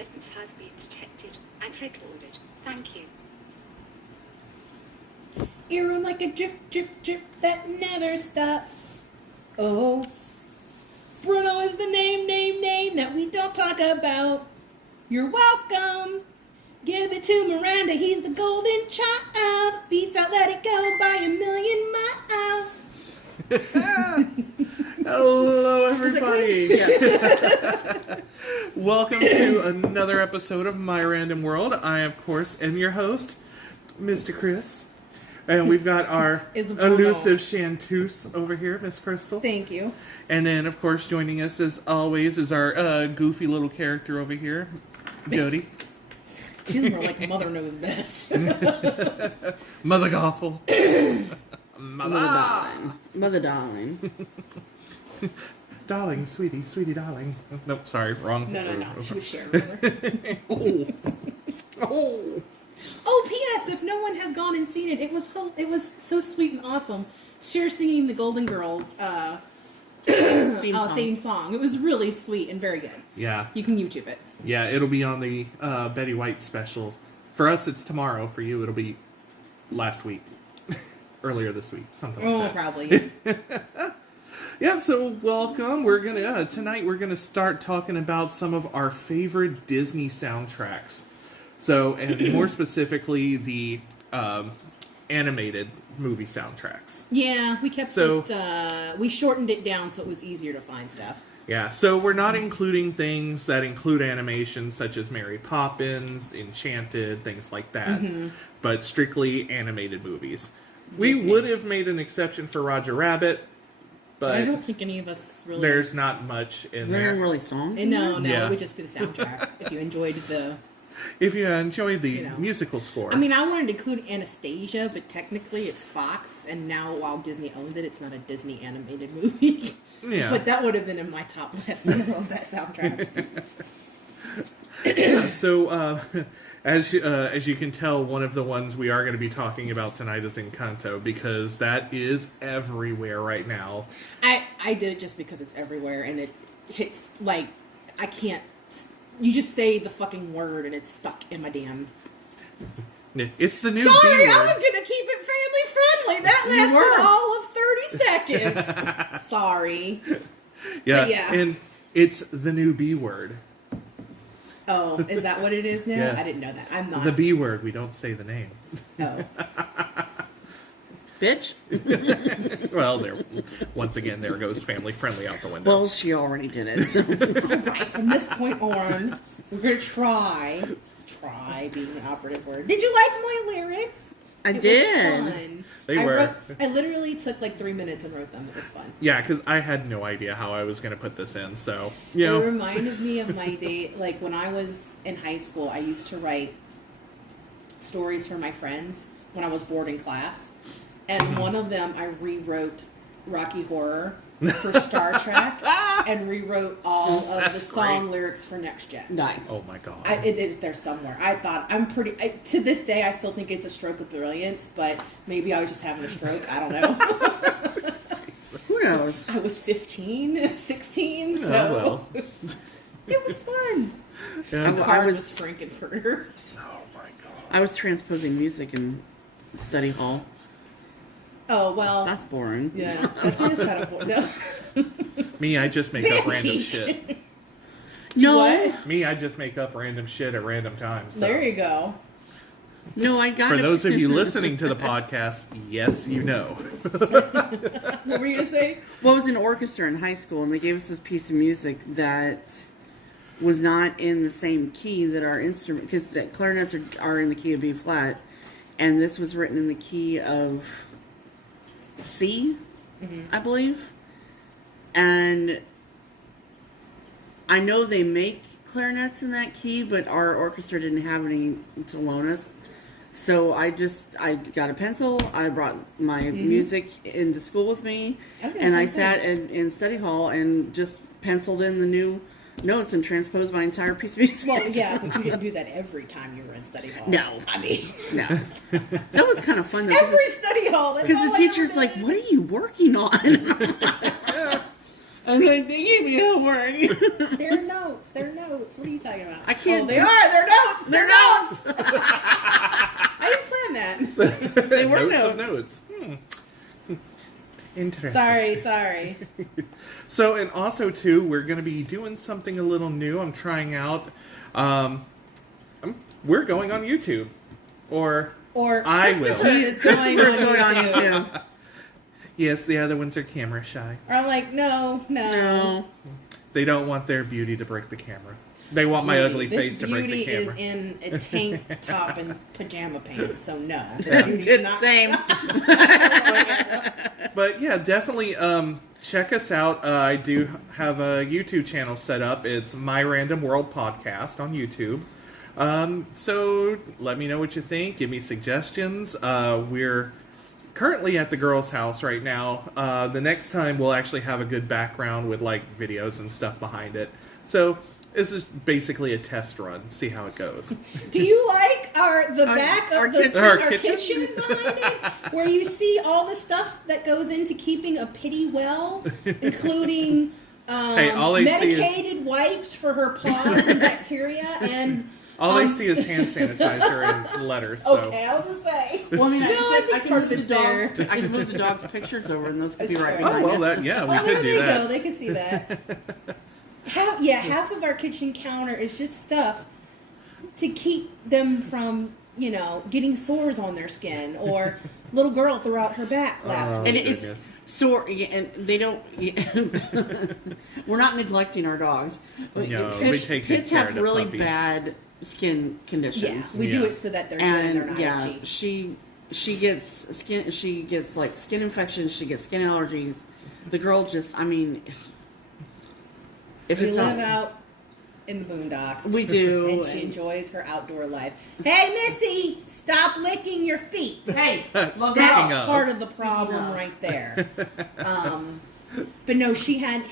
presence has been detected and recorded. Thank you. You're like a drip, drip, drip that never stops. Oh, Bruno is the name that we don't talk about. You're welcome. Give it to Miranda, he's the golden child. Beats out, let it go by a million miles. Hello, everybody. Welcome to another episode of My Random World. I, of course, am your host, Mr. Chris. And we've got our elusive chanteuse over here, Miss Crystal. Thank you. And then, of course, joining us as always is our goofy little character over here, Jody. She's more like Mother Knows Best. Mother Gothel. Mother darling. Darling, sweetie, sweetie, darling. Nope, sorry, wrong. No. She was Cher. Oh, P.S. If no one has gone and seen it, it was so sweet and awesome. Cher singing the Golden Girls theme song. It was really sweet and very good. Yeah. You can YouTube it. Yeah, it'll be on the Betty White special. For us, it's tomorrow. For you, it'll be last week. Earlier this week. Something like that. Probably. Yeah, so welcome. We're gonna tonight we're gonna start talking about some of our favorite Disney soundtracks. So, and more specifically, the animated movie soundtracks. Yeah, we kept it. We shortened it down so it was easier to find stuff. Yeah, so we're not including things that include animations such as Mary Poppins, Enchanted, things like that, but strictly animated movies. We would have made an exception for Roger Rabbit, but I don't think any of us really. There's not much in there. Really songs? No, Yeah. it would just be the soundtrack. If you enjoyed the. If you enjoyed the musical score. I mean, I wanted to include Anastasia, but technically it's Fox, and now while Disney owns it, it's not a Disney animated movie. Yeah. But that would have been in my top list. I love that soundtrack. So, as you can tell, one of the ones we are going to be talking about tonight is Encanto, because that is everywhere right now. I did it just because it's everywhere, and it hits, like, I can't. You just say the fucking word, and it's stuck in my damn. It's the new Sorry, B-word. I was going to keep it family friendly. That lasted all of 30 seconds. Sorry. Yeah, yeah. And it's the new B-word. Oh, is that what it is now? Yeah. I didn't know that. I'm not. The B-word, we don't say the name. Oh. Bitch? Well, once again, there goes family friendly out the window. Well, she already did it. So. Right, from this point on, we're going to try being the operative word. Did you like my lyrics? I It did. was fun. They were. I literally took like 3 minutes and wrote them. It was fun. Yeah, because I had no idea how I was going to put this in, so, It reminded me of my day, like when I was in high school, I used to write stories for my friends when I was bored in class. And one of them, I rewrote Rocky Horror for Star Trek and rewrote all of the song lyrics for Next Gen. Nice. Oh my god. It is there somewhere. I thought, to this day, I still think it's a stroke of brilliance, but maybe I was just having a stroke. I don't know. Who knows? I was 15, 16, so well. it was fun. Yeah. And Card was Frankenfurter. Oh my god. I was transposing music in study hall. Oh, well. That's boring. Yeah, that is kind of boring. No. Me, I just make up random shit. No. What? Me, I just make up random shit at random times. So. There you go. No, I got For it. those of you listening to the podcast, yes, you know. What were you going to say? Well, I was in orchestra in high school, and they gave us this piece of music that was not in the same key that our instrument, because the clarinets are in the key of B flat, and this was written in the key of C, I believe. And I know they make clarinets in that key, but our orchestra didn't have any to loan us. So I got a pencil, I brought my music into school with me, and I sat in study hall and just penciled in the new notes and transposed my entire piece of music. Well, yeah, but you didn't do that every time you were in study hall. No. I mean, No. That was kind of fun though. every study hall. Because the teacher's like, what are you working on? I'm like, they gave me homework. They're notes. They're notes. What are you talking about? I can't- Oh, they are. They're notes. They're notes. I didn't plan that. They were Notes of notes. notes. Interesting. Sorry. So, and also too, we're going to be doing something a little new. I'm trying out. We're going on YouTube, or I will. Christopher is going on YouTube. Yes, the other ones are camera shy. Or I'm like, no. No. They don't want their beauty to break the camera. They want my ugly This face to break the beauty camera. is in a tank top and pajama pants, so no. Yeah. Beauty's It's not- same. But yeah, definitely check us out. I do have a YouTube channel set up. It's My Random World Podcast on YouTube. So let me know what you think. Give me suggestions. We're currently at the girls' house right now. The next time we'll actually have a good background with like videos and stuff behind it. So this is basically a test run. See how it goes. Do you like the back our of the kitchen. Our kitchen kitchen? behind it, where you see all the stuff that goes into keeping a pity well, including Hey, all I see is- medicated wipes for her paws and bacteria, and All I see is hand sanitizer and letters. So. okay, I was gonna say. Well, I mean, No, I think I can part move of it's the there. dogs. I can move the dogs' pictures over, and those could be That's right true. Oh behind well, you. that yeah, we Oh, could there do they that. go. They can see that. Half of our kitchen counter is just stuff to keep them from, getting sores on their skin. Or little girl threw out her back last Oh, week. And it's goodness. so, and they don't. We're not neglecting our dogs. No, we take good Kids care have of the really puppies. bad skin Yeah, conditions. we do Yeah. it so that they're good and they're And not yeah, itchy. she gets skin. She gets like skin infections. She gets skin allergies. The girl just, I mean, if We it's live not, out in the boondocks. we do. And she enjoys her outdoor life. Hey, Missy, stop licking your feet. Hey, Speaking That's of. part of the problem of. right there. But no, she had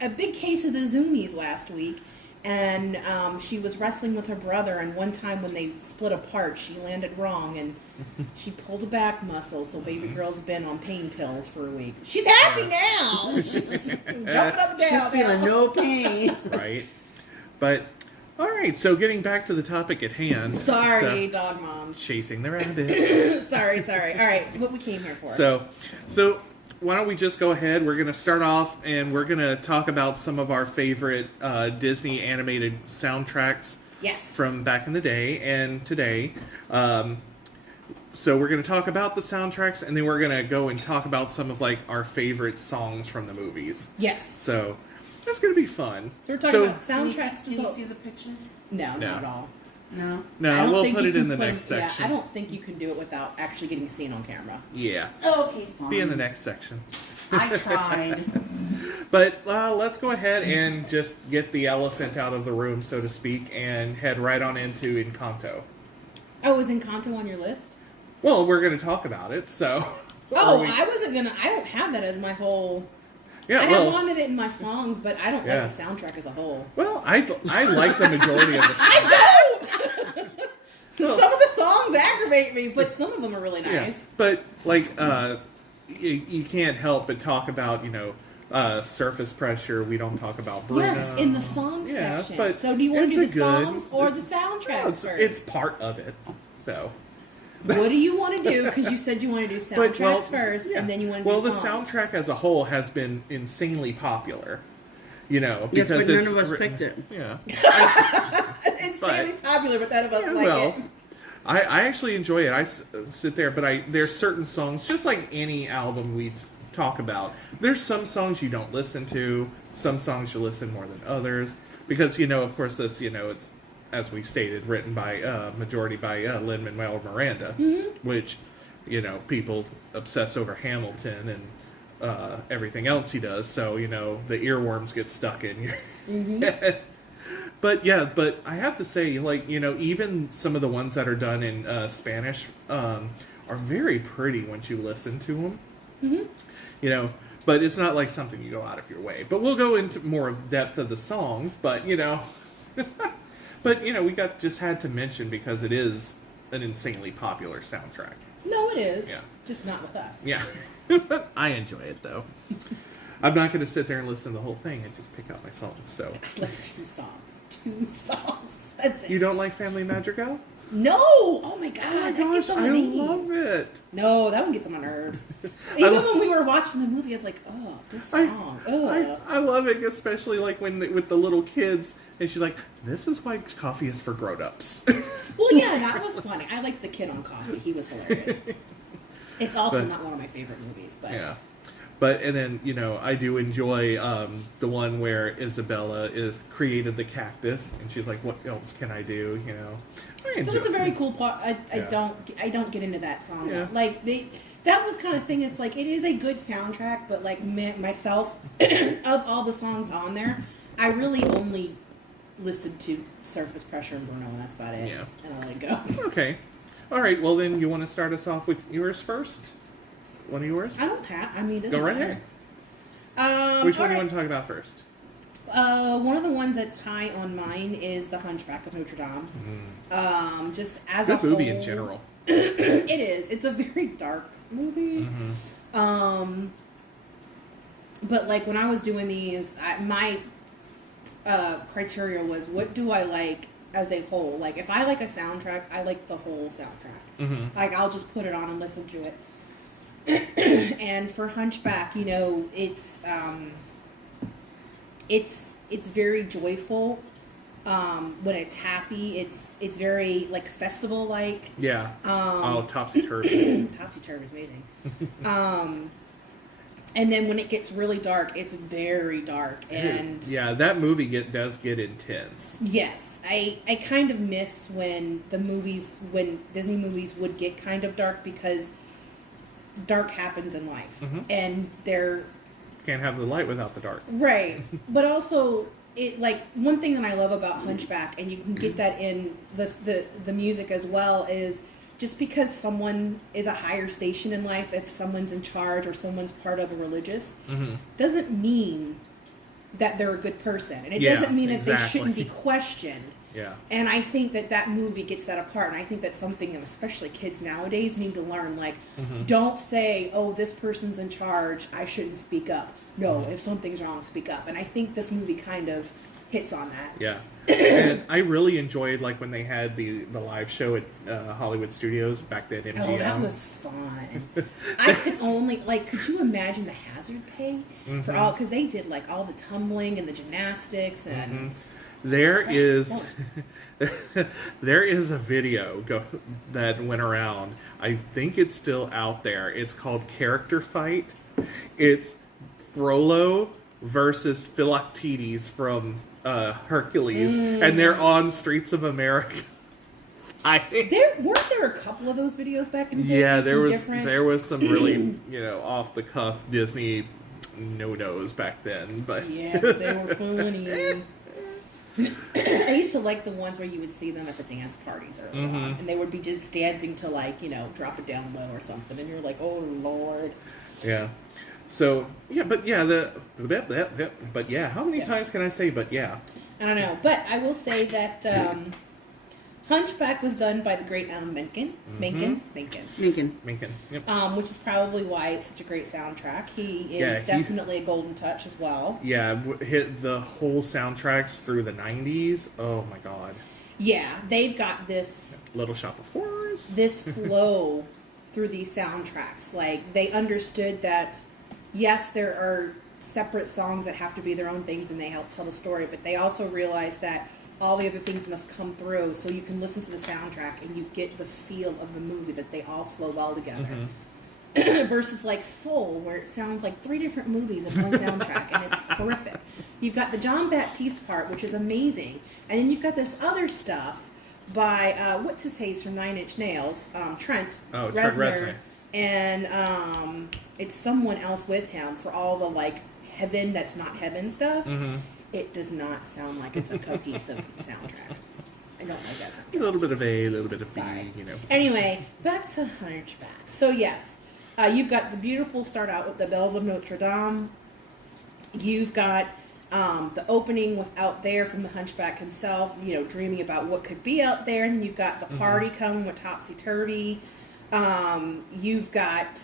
a big case of the zoomies last week, and she was wrestling with her brother. And one time when they split apart, she landed wrong and she pulled a back muscle. So baby girl's been on pain pills for a week. She's happy now. She's jumping up and she's down. feeling now. no pain. Right? But all right, so getting back to the topic at hand. Sorry, so, dog moms. chasing the rabbit. sorry. All right, what we came here for? So why don't we just go ahead? We're going to start off, and we're going to talk about some of our favorite Disney animated soundtracks yes, from back in the day and today. So we're going to talk about the soundtracks, and then we're going to go and talk about some of like our favorite songs from the movies. yes. So that's going to be fun. So we're talking about soundtracks. Can as you well. see the picture? No, No. not at all. No. I No, don't we'll think put you it can in the put- next section. Yeah, I don't think you can do it without actually getting seen on camera. Yeah, Okay, fine. be in the next section. I tried. But let's go ahead and just get the elephant out of the room, so to speak, and head right on into Encanto. Oh, is Encanto on your list? Well, we're going to talk about it, so... Oh, Are we- I wasn't gonna. I don't have that as my whole. Yeah, I have well, one of it in my songs, but I don't Yeah. like the soundtrack as a whole. well, I like the majority of the songs. I don't. Some of the songs aggravate me, but some of them are really nice. Yeah, but like you can't help but talk about surface pressure. We don't talk about Bruno. Yes, in the song Yes, section. but So, do you want to it's do a the good- songs or the soundtrack Well, first? it's part of it. So, What do you want to do? Because you said you want to do soundtracks first, yeah. and then you want to Well, do the songs. soundtrack as a whole has been insanely popular. Because Yes, but none it's of us written- picked it. Yeah. It's really popular, but none of us Yeah, like well, it. I actually enjoy it. I sit there, but there's certain songs, just like any album we talk about. There's some songs you don't listen to, some songs you listen more than others, because of course this it's, as we stated, written by majority by Lin-Manuel Miranda, which people obsess over Hamilton and everything else he does. So the earworms get stuck in your head. But I have to say, even some of the ones that are done in Spanish are very pretty once you listen to them. Mm-hmm. But it's not like something you go out of your way. But we'll go into more depth of the songs. But but we just had to mention because it is an insanely popular soundtrack. No, it is. Yeah. Just not with us. Yeah, I enjoy it though. I'm not going to sit there and listen to the whole thing and just pick out my songs. So Like 2 songs. 2 songs. That's it. you don't like Family Madrigal? No! Oh my god, Oh my that gosh, gets on I my nerves. love it. No, that one gets on my nerves. Even when we were watching the movie, I was like, oh, this song. I love it, especially like when with the little kids, and she's like, "This is why coffee is for grown-ups." Well, yeah, that was funny. I liked the kid on Coffee. He was hilarious. It's also But- not one of my favorite movies, but Yeah. But, and then, I do enjoy the one where Isabella created the cactus, and she's like, what else can I do, I it enjoy was a very cool part. I Yeah. don't get into that song. Yeah. Like that was kind of thing. It's like it is a good soundtrack, but like myself, of all the songs on there, I really only listened to Surface Pressure and Bruno, and that's about it. Yeah. And I let it go. Okay. All right, well then, you want to start us off with yours first? One of yours? I don't have. I mean, it Go doesn't right matter. ahead. Which one all do you right. want to talk about first? One of the ones that's high on mine is The Hunchback of Notre Dame. Just as Good a movie whole, in general. It is. It's a very dark movie. But like when I was doing these, my criteria was what do I like as a whole. Like if I like a soundtrack, I like the whole soundtrack. Like I'll just put it on and listen to it. And for Hunchback, it's very joyful. When it's happy, it's very like festival like. Yeah. Topsy Turvy. Topsy Turvy is amazing. And then when it gets really dark, it's very dark. And Yeah, that movie does get intense. yes, I kind of miss when Disney movies would get kind of dark because dark happens in life, and they're Can't have the light without the dark. right. But also, it like one thing that I love about Hunchback, and you can get that in the music as well, is just because someone is a higher station in life, if someone's in charge or someone's part of the religious, doesn't mean that they're a good person, and it Yeah, doesn't mean that they exactly. shouldn't be questioned. Yeah. And I think that movie gets that apart, and I think that's something that especially kids nowadays need to learn. Like, don't say, oh, this person's in charge, I shouldn't speak up. No, if something's wrong, speak up. And I think this movie kind of hits on that. Yeah. And I really enjoyed like when they had the live show at Hollywood Studios back then, MGM. Oh, that was fun. I could only, could you imagine the hazard pay for all, because they did like all the tumbling and the gymnastics and... There That is was there is a video that went around. I think it's still out there. It's called Character Fight. It's Frollo versus Philoctetes from Hercules, and they're on Streets of America. Weren't there a couple of those videos back in the day? Yeah, from there was some really off the cuff Disney no-nos back then, but Yeah, but they were funny. I used to like the ones where you would see them at the dance parties early on, and they would be just dancing to drop it down low or something, and you're like, oh Lord. yeah. So but yeah. How many times can I say but yeah? I don't know, but I will say that Hunchback was done by the great Alan Menken. Lincoln. Menken. Yep. Which is probably why it's such a great soundtrack. He is Yeah, definitely a golden touch as well. Yeah, hit the whole soundtracks through the 90s. Oh my god. Yeah, they've got this Little Shop of Horrors. this flow through these soundtracks. Like, they understood that, yes, there are separate songs that have to be their own things and they help tell the story, but they also realized that all the other things must come through so you can listen to the soundtrack and you get the feel of the movie, that they all flow well together. Versus like Soul, where it sounds like 3 different movies in one soundtrack, and it's horrific. You've got the John Baptiste part, which is amazing, and then you've got this other stuff by what's his face from Nine Inch Nails, Trent Oh, Trent Reznor. and it's someone else with him for all the heaven that's not heaven stuff. It does not sound like it's a cohesive soundtrack. I don't like that soundtrack. A little bit of A, a little bit of B, Sorry. Anyway, back to Hunchback. So yes, you've got the beautiful start out with the bells of Notre Dame. You've got the opening with Out There from the Hunchback himself, dreaming about what could be out there. And then you've got the party coming with Topsy Turvy. You've got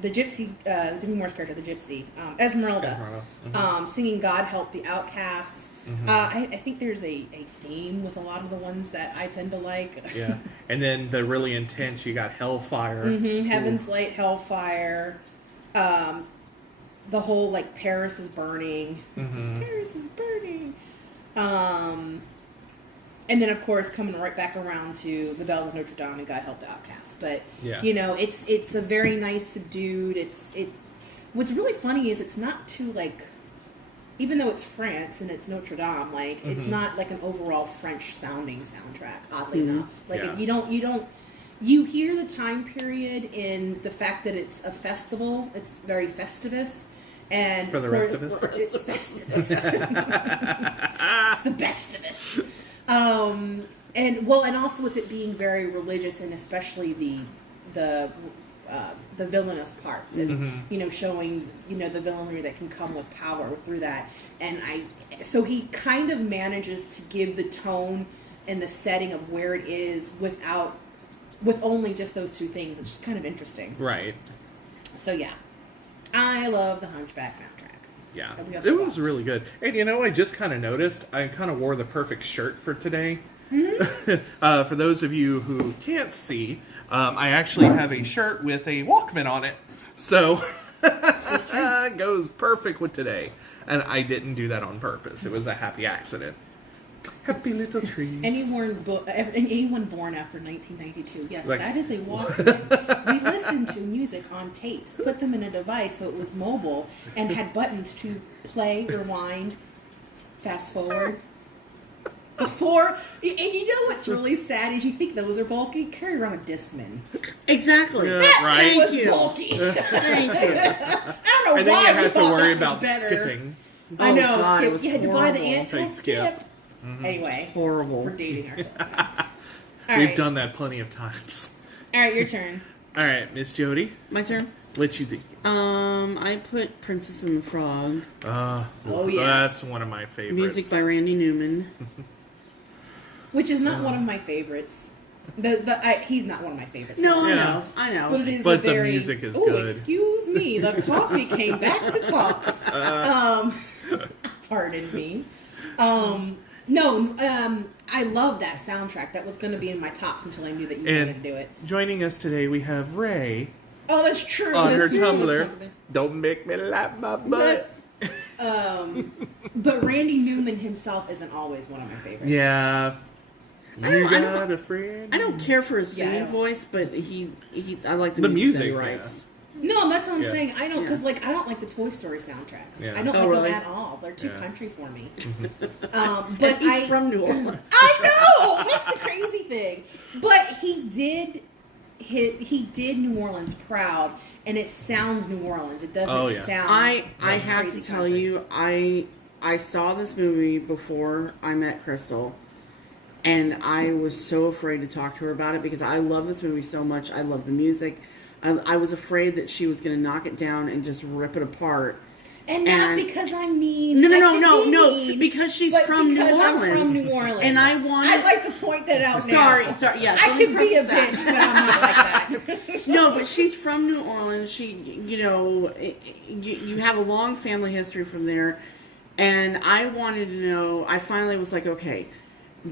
the gypsy, Demi Moore's character, the gypsy, Esmeralda, Esmeralda. Mhm. Singing "God Help the Outcasts." Mhm. I think there's a theme with a lot of the ones that I tend to like. Yeah, and then the really intense, you got Hellfire. Heaven's Light, Hellfire, the whole like Paris is burning. Mhm. Paris is burning. And then of course coming right back around to the Bells of Notre Dame and God Help the Outcasts. But Yeah. you know, it's a very nice subdued. What's really funny is it's not too like, even though it's France and it's Notre Dame, like it's not like an overall French sounding soundtrack. Oddly enough, like Yeah. you hear the time period in the fact that it's a festival. It's very festivus. And For the rest of us? it's festivus. It's the best of us. And also with it being very religious, and especially the villainous parts, and you know, showing, you know, the villainy that can come with power through that. And so he kind of manages to give the tone and the setting of where it is with only just those two things, which is kind of interesting. Right. So yeah, I love the Hunchback soundtrack. Yeah, that we it also was watched. really good. And you know, I just kind of noticed I kind of wore the perfect shirt for today. For those of you who can't see, I actually have a shirt with a Walkman on it, so it goes perfect with today. And I didn't do that on purpose; it was a happy accident. Happy little trees. Anyone born after 1992, yes, Like- that is a Walkman. We listened to music on tapes, put them in a device so it was mobile, and had buttons to play, rewind, fast forward. Before, and you know what's really sad is you think those are bulky. Carry around a Discman. Exactly. Yeah, That right. thing was Thank you. bulky. Thank you. I don't know And then why you we had to thought worry that was about better. skipping. I Oh, know, God, it skip. was You had to buy the horrible. anthem Say skip. Anyway, Horrible. we're dating ourselves. Now. All We've right. done that plenty of times. All right, your turn. All right, Miss Jody, My turn. what you think? I put Princess and the Frog. Oh, yes. That's one of my favorites. Music by Randy Newman. Which is not one of my favorites. He's not one of my favorites. No, Yeah. I know. But it is But a the very, music is "Ooh, good." Excuse me, the coffee came back to talk. Pardon me. I love that soundtrack. That was going to be in my tops until I knew that you wanted to And do it. joining us today, we have Ray Oh, that's true. on her That's true. Tumblr. Don't make me laugh my butt. But Randy Newman himself isn't always one of my favorites. Yeah. I You don't- got a friend. I don't care for his Yeah, I singing don't- voice, but I like the The music that he music, writes. No, that's what I'm Yeah. saying. I don't, because Yeah. I don't like the Toy Story soundtracks. Yeah. I don't Oh, like really? them at all. They're too Yeah. country for me. But But he's from New Orleans. I know that's the crazy thing. But he did New Orleans proud, and it sounds New Orleans. It doesn't Oh, yeah. sound. I like have to crazy tell country. you, I saw this movie before I met Crystal, and I was so afraid to talk to her about it because I love this movie so much. I love the music. I was afraid that she was going to knock it down and just rip it apart. and not and- because I'm mean. No, I no, can no, be no, mean, because she's but from New because I'm from Orleans. New Orleans, And I wanted- I'd like to point that out. Sorry, now. sorry, yes, I let me can be a preface bitch, that. but I'm not like that. No, but she's from New Orleans. She, you have a long family history from there. And I wanted to know, I finally was like, okay,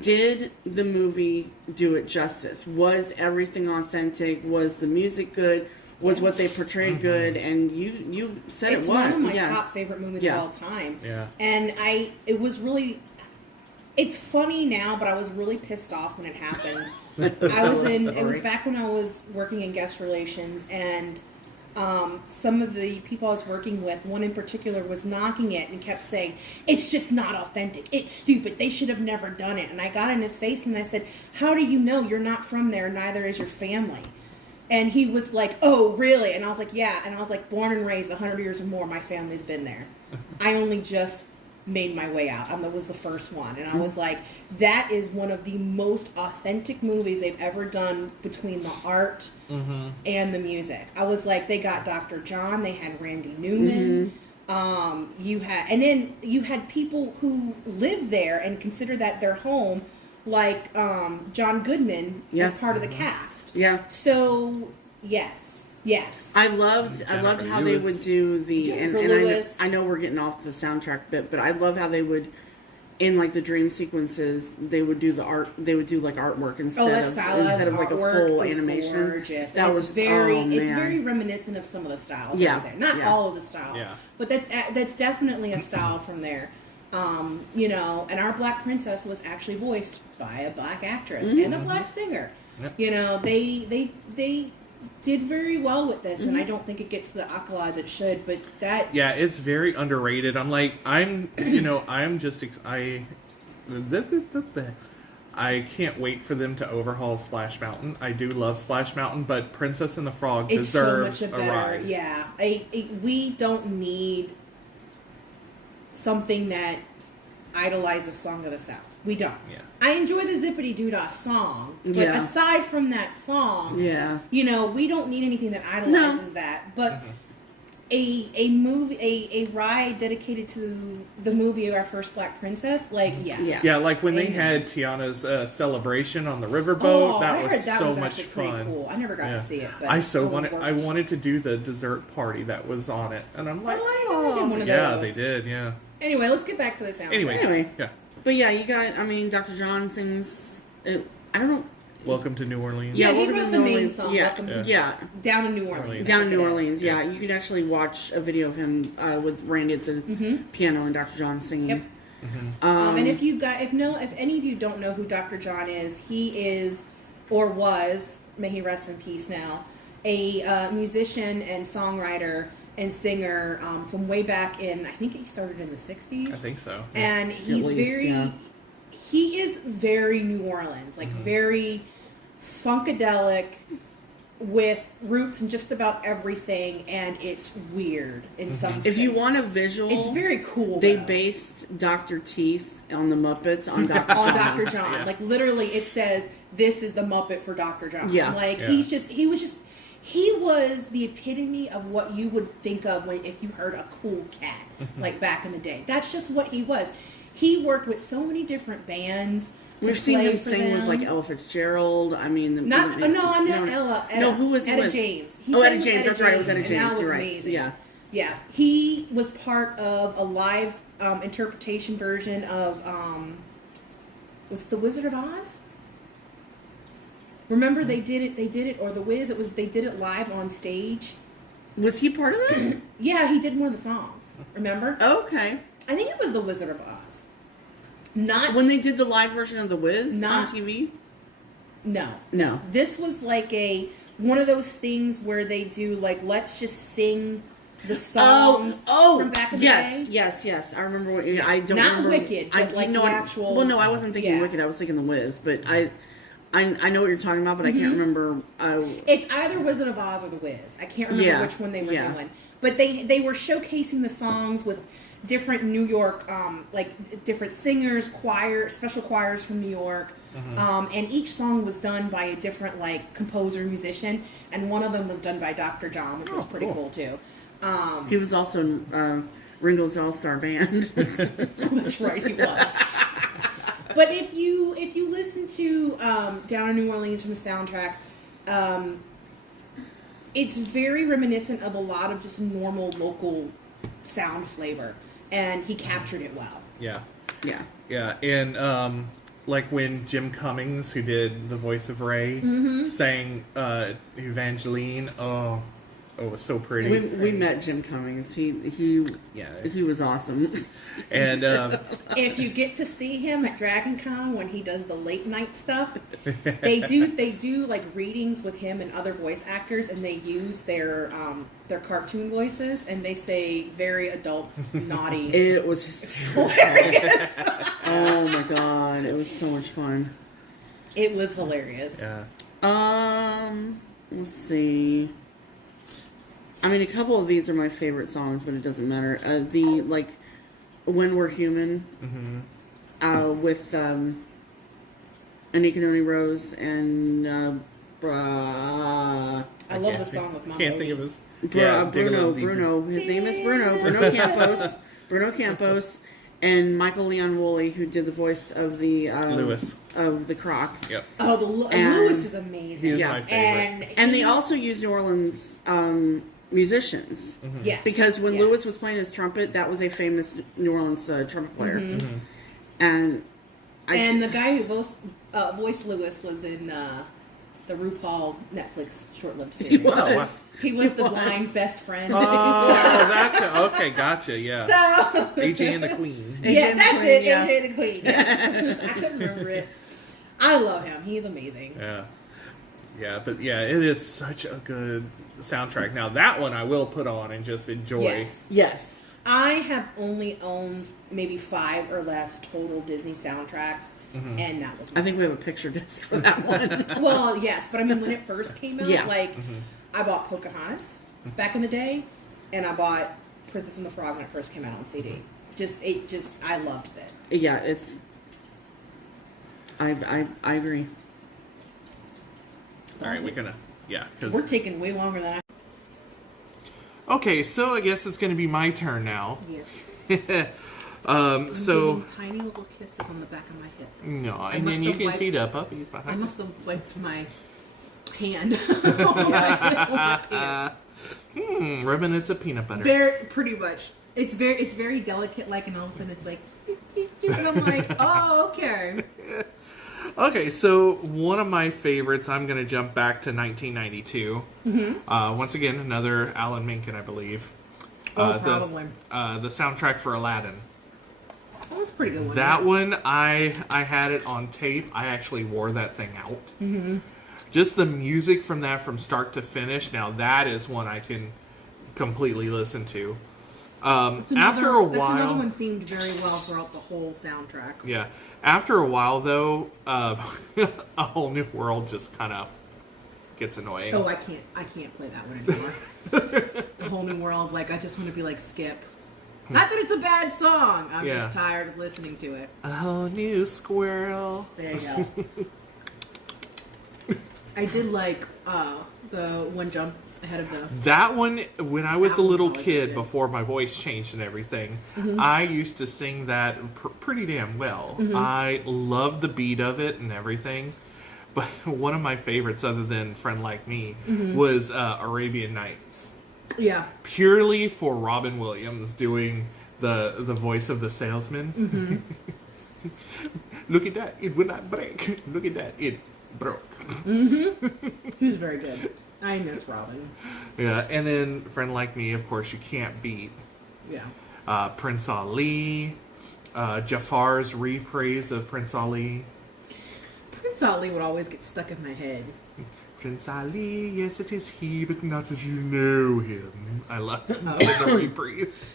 did the movie do it justice? Was everything authentic? Was the music good? Was what they portrayed good? And you said It's it was. one of my yeah. top favorite movies Yeah. of all time. Yeah. And it was really, it's funny now, but I was really pissed off when it happened. It was back when I was working in guest relations, and some of the people I was working with, one in particular, was knocking it and kept saying, "It's just not authentic. It's stupid. They should have never done it." And I got in his face and I said, "How do you know? You're not from there. Neither is your family." And he was like, "Oh, really?" And I was like, "Yeah." And I was like, born and raised 100 years or more, my family's been there. I only just made my way out. That was the first one. And I was like, that is one of the most authentic movies they've ever done between the art and the music. I was like, they got Dr. John, they had Randy Newman. You had people who live there and consider that their home, like John Goodman Yeah. as part of the cast. Yeah. So, yes, Yes. I loved Jennifer how they Lewis. would do the Jennifer and Lewis. I know we're getting off the soundtrack bit, but I love how they would in like the dream sequences they would do the art like artwork Oh, that stylized like a artwork full was animation. gorgeous. That it's was very, oh, it's man. very reminiscent of some of the styles. Yeah, over there. Not yeah. all of the styles. Yeah. But that's definitely a style from there. You know, and our Black Princess was actually voiced by a black actress and a black singer. Yep. You know, they did very well with this, Mm-hmm. and I don't think it gets the accolades it should. But that Yeah, it's very underrated. I can't wait for them to overhaul Splash Mountain. I do love Splash Mountain, but Princess and the Frog it's so deserves much a better. ride. Yeah, we don't need something that idolizes Song of the South. We don't. Yeah. I enjoy the Zippity Doo-Dah song, but Yeah. aside from that song, Yeah. you know, we don't need anything that idolizes that. But a ride dedicated to the movie Our First Black Princess, like yes. Yeah. Yeah, like when they Amen. had Tiana's celebration on the riverboat, Oh, that I was heard that so was much actually pretty fun. cool. I never got Yeah. to see it, but I it worked. wanted to do the dessert party that was on it, and I'm like, Oh, I didn't know they did one of yeah, those. they did, yeah. Anyway, let's get back to the soundtrack. Anyway, yeah. But yeah, you got. I mean, Dr. John sings. I don't know. Welcome to New Orleans. Yeah, he Welcome wrote to the New main Orleans. song, Yeah, Welcome Yeah. yeah. Down in New Orleans. Down in New I think it Orleans, is. yeah. You can actually watch a video of him with Randy at the piano and Dr. John singing. Yep. And if any of you don't know who Dr. John is, he is, or was, may he rest in peace now, a musician and songwriter and singer from way back in, I think he started in the 60s. I think so. And he's least, he is very New Orleans, like very funkadelic, with roots in just about everything, and it's weird in some If you sense. want a visual, It's very cool. they though. based Dr. Teeth on the Muppets on Dr. on John. Dr. John. Yeah. Like literally it says this is the Muppet for Dr. John. Yeah. Like Yeah. he was the epitome of what you would think of if you heard a cool cat, like back in the day. That's just what he was. He worked with so many different bands. to We've seen play him for sing with them. like Ella Fitzgerald. I mean, Not Ella. No, who was he Etta with? James. He Oh, sang Etta with James. That's right. It was Etta and James. that was You're right. amazing. Yeah. Yeah. He was part of a live interpretation version of what's The Wizard of Oz? Remember they did it, or The Wiz, they did it live on stage. Was he part of that? Yeah, he did more of the songs. Remember? Okay. I think it was The Wizard of Oz. Not When they did the live version of The Wiz Not- on TV? no. No. This was like one of those things where they do like, let's just sing the songs from back in the day. yes. I remember what you. I don't Not remember. Wicked, but like the actual- Well, no, I wasn't thinking Yeah. Wicked. I was thinking The Wiz, but I know what you're talking about, but I can't remember. It's either Wizard of Oz or The Wiz. I can't remember Yeah, which one they were yeah. doing. But they were showcasing the songs with different New York, like different singers, special choirs from New York. And each song was done by a different like composer, musician, and one of them was done by Dr. John, which was Oh, pretty cool. cool too. He was also in Ringo's All Star Band. That's right, he was. But if you listen to Down in New Orleans from the soundtrack, it's very reminiscent of a lot of just normal local sound flavor, and he captured it well. Yeah. Yeah. Yeah, and like when Jim Cummings, who did the voice of Ray, sang Evangeline, it was so pretty. We met Jim Cummings. He Yeah. was awesome. And If you get to see him at Dragon Con when he does the late night stuff, they do like readings with him and other voice actors, and they use their cartoon voices, and they say very adult, naughty. It was hysterical. Oh my god, it was so much fun. It was hilarious. yeah. Let's see. I mean, a couple of these are my favorite songs, but it doesn't matter. The like, When We're Human, with Anika Noni Rose and I love the song with Mama Can't think Odie. of his. Bruno. Dig a Little Deeper. Bruno. His name is Bruno. Bruno Campos. Bruno Campos and Michael Leon Woolley, who did the voice of the Lewis. of the Croc. Yep. Oh, And- Lewis is amazing. He is Yeah. my favorite. And they he- also used New Orleans musicians. yes, Because when yes. Lewis was playing his trumpet, that was a famous New Orleans trumpet player. And and the guy who voiced Lewis was in the RuPaul Netflix short-lived series. he was. Oh, wow. He was the blind best friend. Oh, that's it. Okay, gotcha. Yeah. So AJ and the Queen. yeah, AJ that's the it. Queen, yeah. AJ the Queen. Yes. I couldn't remember it. I love him. He's amazing. Yeah. Yeah, but yeah, it is such a good soundtrack. Now that one I will put on and just enjoy. Yes. Yes. I have only owned maybe 5 or less total Disney soundtracks, and that was I think we have a picture disc for that one. well, yes, but I mean when it first came out, Yeah. like I bought Pocahontas back in the day, and I bought Princess and the Frog when it first came out on CD. I loved it. Yeah, it's. I agree. All right, we're gonna because We're taking way longer than I. okay, so I guess it's gonna be my turn now. Yes. So Getting tiny little kisses on the back of my hip. no, I and must then you have can see wiped- the puppies behind. I you. must have wiped my hand on my pants. Remnants of peanut butter. Very, pretty much. It's very delicate, like, and all of a sudden it's like, and I'm like, oh, okay. Okay, so one of my favorites, I'm going to jump back to 1992. Once again, another Alan Menken, I believe. Oh, probably. The soundtrack for Aladdin. That was a pretty good one. That one, I had it on tape. I actually wore that thing out. Just the music from that from start to finish, now that is one I can completely listen to. That's After a that's while... another one themed very well throughout the whole soundtrack. Yeah. After a while, though, A Whole New World just kind of gets annoying. Oh, I can't play that one anymore. A Whole New World, like, I just want to be like Skip. Not that it's a bad song. I'm Yeah. just tired of listening to it. A whole new squirrel. There you go. I did like the one jump ahead of the. That one, when I was That a one's little always kid, good. before my voice changed and everything, I used to sing that pretty damn well. I loved the beat of it and everything. But one of my favorites, other than Friend Like Me, was Arabian Nights. Yeah. Purely for Robin Williams doing the voice of the salesman. Look at that, it would not break. Look at that, it broke. He was very good. I miss Robin. Yeah, and then Friend Like Me, of course, you can't beat. Yeah. Prince Ali, Jafar's reprise of Prince Ali. Prince Ali would always get stuck in my head. Prince Ali, yes it is he, but not as you know him. I love the reprise.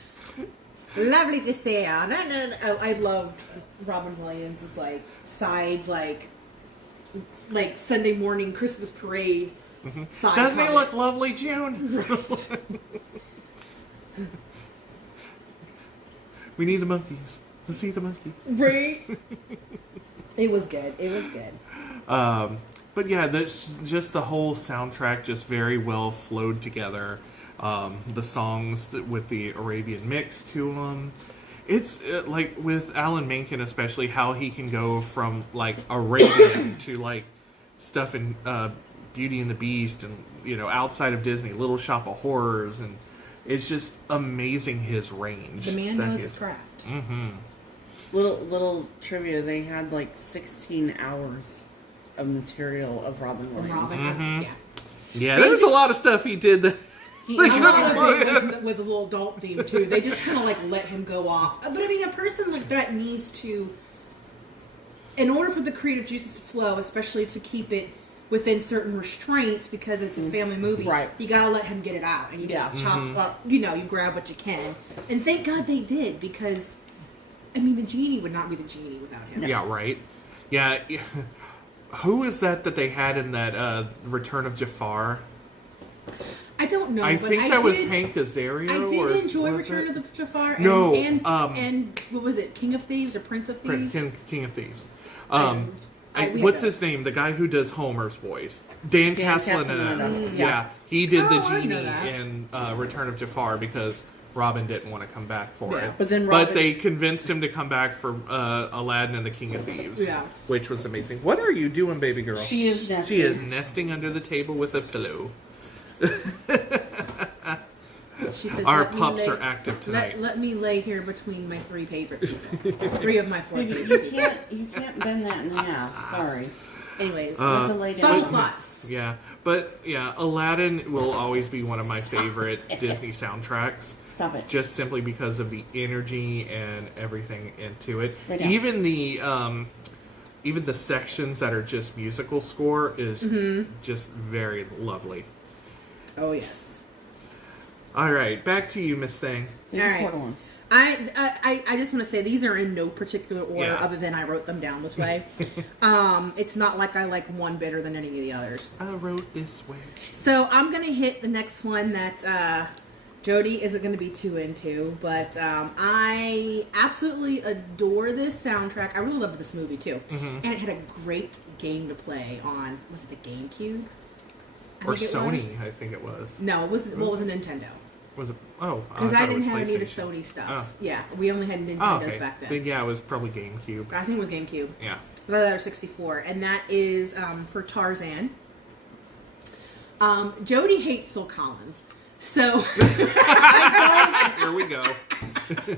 Lovely to see you. No. Oh, I loved Robin Williams' like side like Sunday morning Christmas parade side. Doesn't he comments. look lovely, June? We need the monkeys. Let's see the monkeys. Right? It was good. It was good. But yeah, that's just the whole soundtrack just very well flowed together. The songs with the Arabian mix to them. It's like with Alan Menken especially, how he can go from like Arabian to like stuff in Beauty and the Beast and, you know, outside of Disney, Little Shop of Horrors, and it's just amazing his range. The man that knows he- his craft. Little trivia: they had like 16 hours of material of Robin Williams. Robin. Yeah. Yeah, there's a lot of stuff he did that A lot of it was a little adult theme too. They just kind of like let him go off. But I mean, a person like that needs to, in order for the creative juices to flow, especially to keep it within certain restraints, because it's a family movie. Right. You gotta let him get it out, and you just chop up. You know, you grab what you can, and thank God they did, because I mean, the genie would not be the genie without him. Yeah, right. Yeah. Who is that they had in that Return of Jafar? I don't know. I but think I that was did, Hank Azaria. I or did enjoy was Return it? of the Jafar. And, No, and what was it? King of Thieves or Prince of Thieves? King of Thieves. We What's had his name? The guy who does Homer's voice, Dan Castellaneta. Castellaneta. Yeah, he did the Oh, I know genie that. in Return of Jafar because Robin didn't want to come back for Yeah. it. But then but Robin- they convinced him to come back for Aladdin and the King of Thieves. Yeah. Which was amazing. What are you doing, baby girl? She is nesting. She is nesting under the table with a pillow. She says, Our "Let me pups lay- are active tonight. Let me lay here between my three favorite people. Three of my four You favorite. you can't bend that in half. Sorry. Anyways, You have to lay final down. thoughts. Yeah, but yeah, Aladdin will always be one of my favorite Disney soundtracks. Stop it. Just simply because of the energy and everything into it. Lay down. Even the sections that are just musical score is Mm-hmm. just very lovely. Oh yes. All right, back to you, Miss Thing. There's All a right. quarter one. I just want to say these are in no particular order Yeah. other than I wrote them down this way. It's not like I like one better than any of the others. I wrote this way. So I'm gonna hit the next one that Jody isn't gonna be too into, but I absolutely adore this soundtrack. I really love this movie too, and it had a great game to play on. Was it the GameCube? Or think it Sony, was. I think it was. No, it wasn't. Well, it was a Nintendo. Was it? Oh, Because thought I it didn't was have any of the PlayStation. Sony stuff. Oh. Yeah, we only had Nintendos Oh, okay. back then. Then, yeah, it was probably GameCube. I think it was GameCube. Yeah. That or 64, and that is for Tarzan. Jody hates Phil Collins, so Here we go. I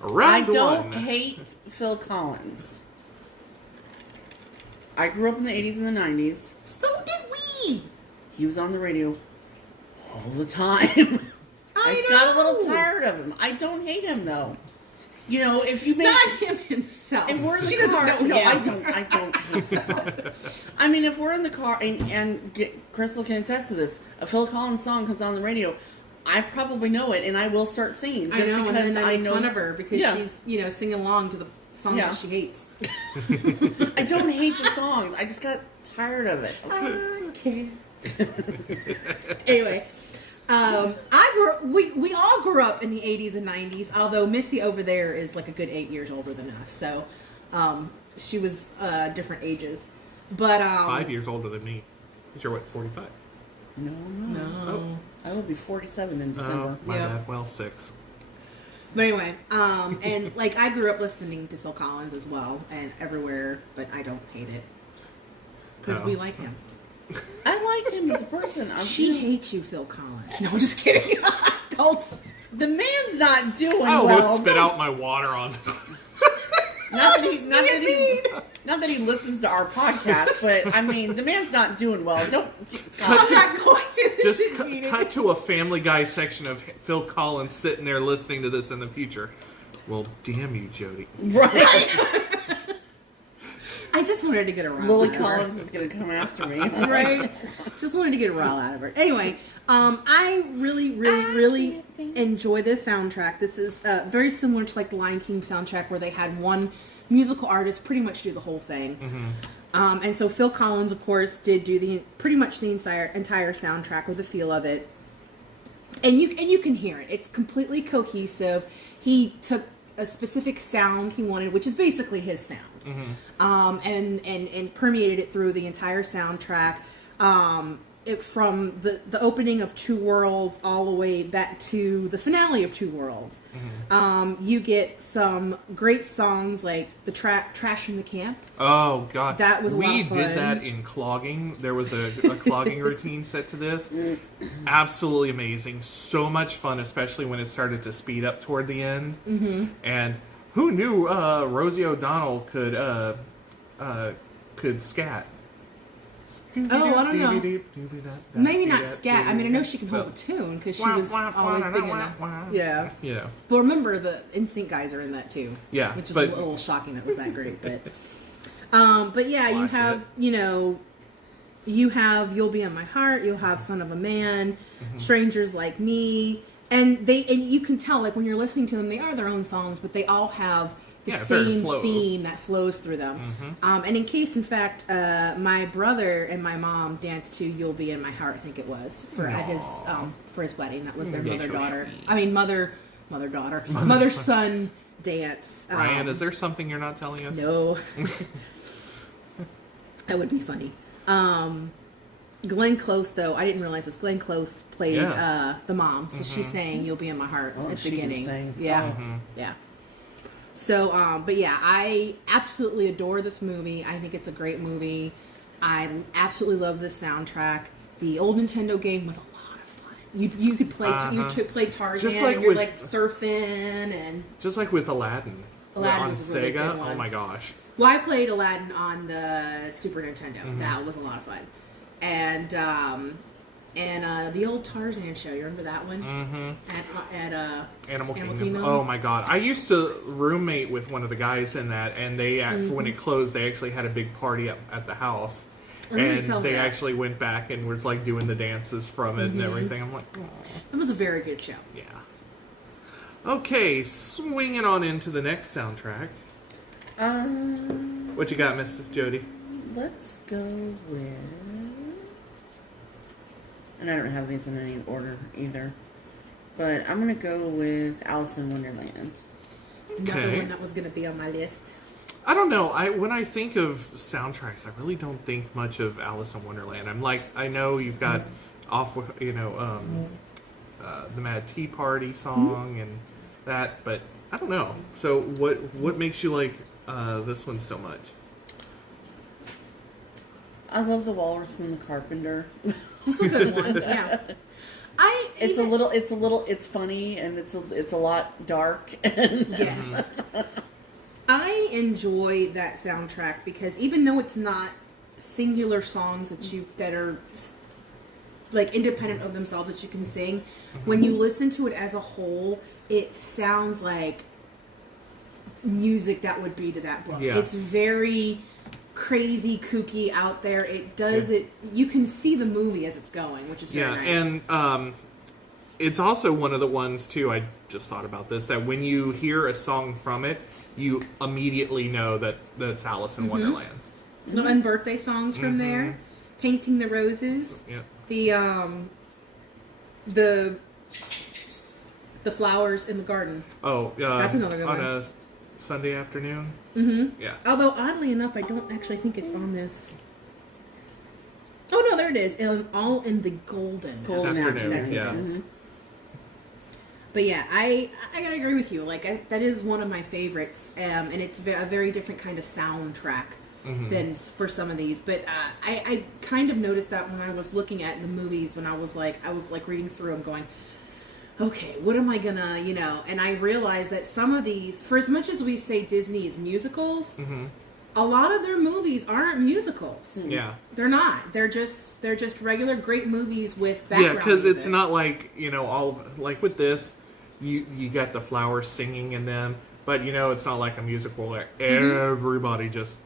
Round don't one. hate Phil Collins. I grew up in the 80s and the 90s. so did we. He was on the radio all the time. I got a little know. tired of him. I don't hate him though. You know, if you make Not him himself. if we're in the she car, doesn't know no, him. I don't hate Phil Collins. I mean, if we're in the car and Crystal can attest to this, a Phil Collins song comes on the radio, I probably know it and I will start singing. I Just know, and because then I make know fun of her because Yeah. she's singing along to the songs Yeah. that she hates. I don't hate the songs. I just got tired of it. Okay. Okay. Anyway, we all grew up in the 80s and 90s. Although Missy over there is like a good 8 years older than us, so she was different ages. But 5 years older than me. You're what, 45? No. No. I will be 47 in Oh, December. my Yeah. bad. Well, 6. But anyway, and like I grew up listening to Phil Collins as well, and everywhere, but I don't hate it because Oh. we like him. I like him as a person. She hates you, Phil Collins. No, I'm just kidding. Don't. The man's not doing I well. almost spit out my water on. Not Just being that he listens to our podcast, but I mean, the man's not doing well. Don't. I'm not going to. Just Didn't mean it. cut to a Family Guy section of Phil Collins sitting there listening to this in the future. Well, damn you, Jody. Right. I just wanted to get a rile Lily out of her. Collins is going to come after me. Right? Just wanted to get a rile out of her. Anyway, I really enjoy this soundtrack. This is very similar to like the Lion King soundtrack, where they had one musical artist pretty much do the whole thing. And so Phil Collins, of course, did do pretty much the entire soundtrack or the feel of it. And you can hear it. It's completely cohesive. He took a specific sound he wanted, which is basically his sound, and permeated it through the entire soundtrack. From the opening of Two Worlds all the way back to the finale of Two Worlds. You get some great songs like the Trash in the Camp. Oh God, That was a we lot of fun. did that in clogging. There was a clogging routine set to this. Absolutely amazing, so much fun, especially when it started to speed up toward the end. And who knew Rosie O'Donnell could scat? Oh, I don't know. Maybe not scat. I mean, I know she can hold a Well, tune because she was always big in that. Yeah. You know. But remember, the NSYNC guys are in that too. Yeah, which was but- a little shocking that was that great. But yeah, you Watch have it. you have "You'll Be in My Heart," you'll have "Son of a Man," Mm-hmm. "Strangers Like Me," and you can tell like when you're listening to them, they are their own songs, but they all have the Yeah, very same flow. theme that flows through them. And in case, in fact, my brother and my mom danced to "You'll Be in My Heart," I think it was at his wedding. That was their Yeah, mother so daughter. sweet. I mean mother son dance. Ryan, is there something you're not telling us? No. That would be funny. Glenn Close, though, I didn't realize this. Glenn Close played Yeah. the mom, so she sang "You'll Be in My Heart" Oh, at the she can beginning. sing. Yeah, Mm-hmm. yeah. So, but yeah, I absolutely adore this movie. I think it's a great movie. I absolutely love this soundtrack. The old Nintendo game was a lot of fun. You could play play Tarzan, Just like and you're with- like surfing and. Just like with Aladdin. Aladdin on was a really Sega. good one. Oh my gosh. Well, I played Aladdin on the Super Nintendo. Mm-hmm. That was a lot of fun. And the old Tarzan show. You remember that one? Mm-hmm. At Animal Kingdom. Kingdom. Oh my god. I used to roommate with one of the guys in that, and they when it closed, they actually had a big party up at the house. I remember you And telling me they that. actually went back and was like doing the dances from it and everything. I'm like, oh, It was a very good show. yeah. Okay, swinging on into the next soundtrack. What you got, Mrs. Jody? Let's go with. And I don't have these in any order either. But I'm going to go with Alice in Wonderland. Another Okay. one that was going to be on my list. I don't know. When I think of soundtracks, I really don't think much of Alice in Wonderland. I'm like, I know you've got the Mad Tea Party song and that, but I don't know. So what makes you like this one so much? I love The Walrus and the Carpenter. It's a good one. Yeah. It's funny and it's a lot dark. And Yes. I enjoy that soundtrack because even though it's not singular songs that are like independent of themselves that you can sing, when you listen to it as a whole, it sounds like music that would be to that book. Yeah. It's very crazy, kooky out there. It does it. You can see the movie as it's going, which is very nice. And it's also one of the ones too. I just thought about this, that when you hear a song from it, you immediately know that that's Alice in Wonderland. And birthday songs from there, Painting the Roses. Yeah. The flowers in the garden. Oh, That's another good on one. a Sunday afternoon. Mm-hmm. Yeah. Although oddly enough, I don't actually think it's on this. Oh no, there it is. All in the golden. Golden Afternoon, Afternoon. yeah. Mhm. But yeah, I gotta agree with you. Like that is one of my favorites, and it's a very different kind of soundtrack than for some of these. But I kind of noticed that when I was looking at the movies, when I was like reading through them, going, okay, what am I gonna, And I realized that some of these, for as much as we say Disney is musicals, a lot of their movies aren't musicals. Yeah. They're not. They're just regular great movies with background. Yeah, because it's music. not like, all like with this, you got the flowers singing in them, but it's not like a musical where everybody just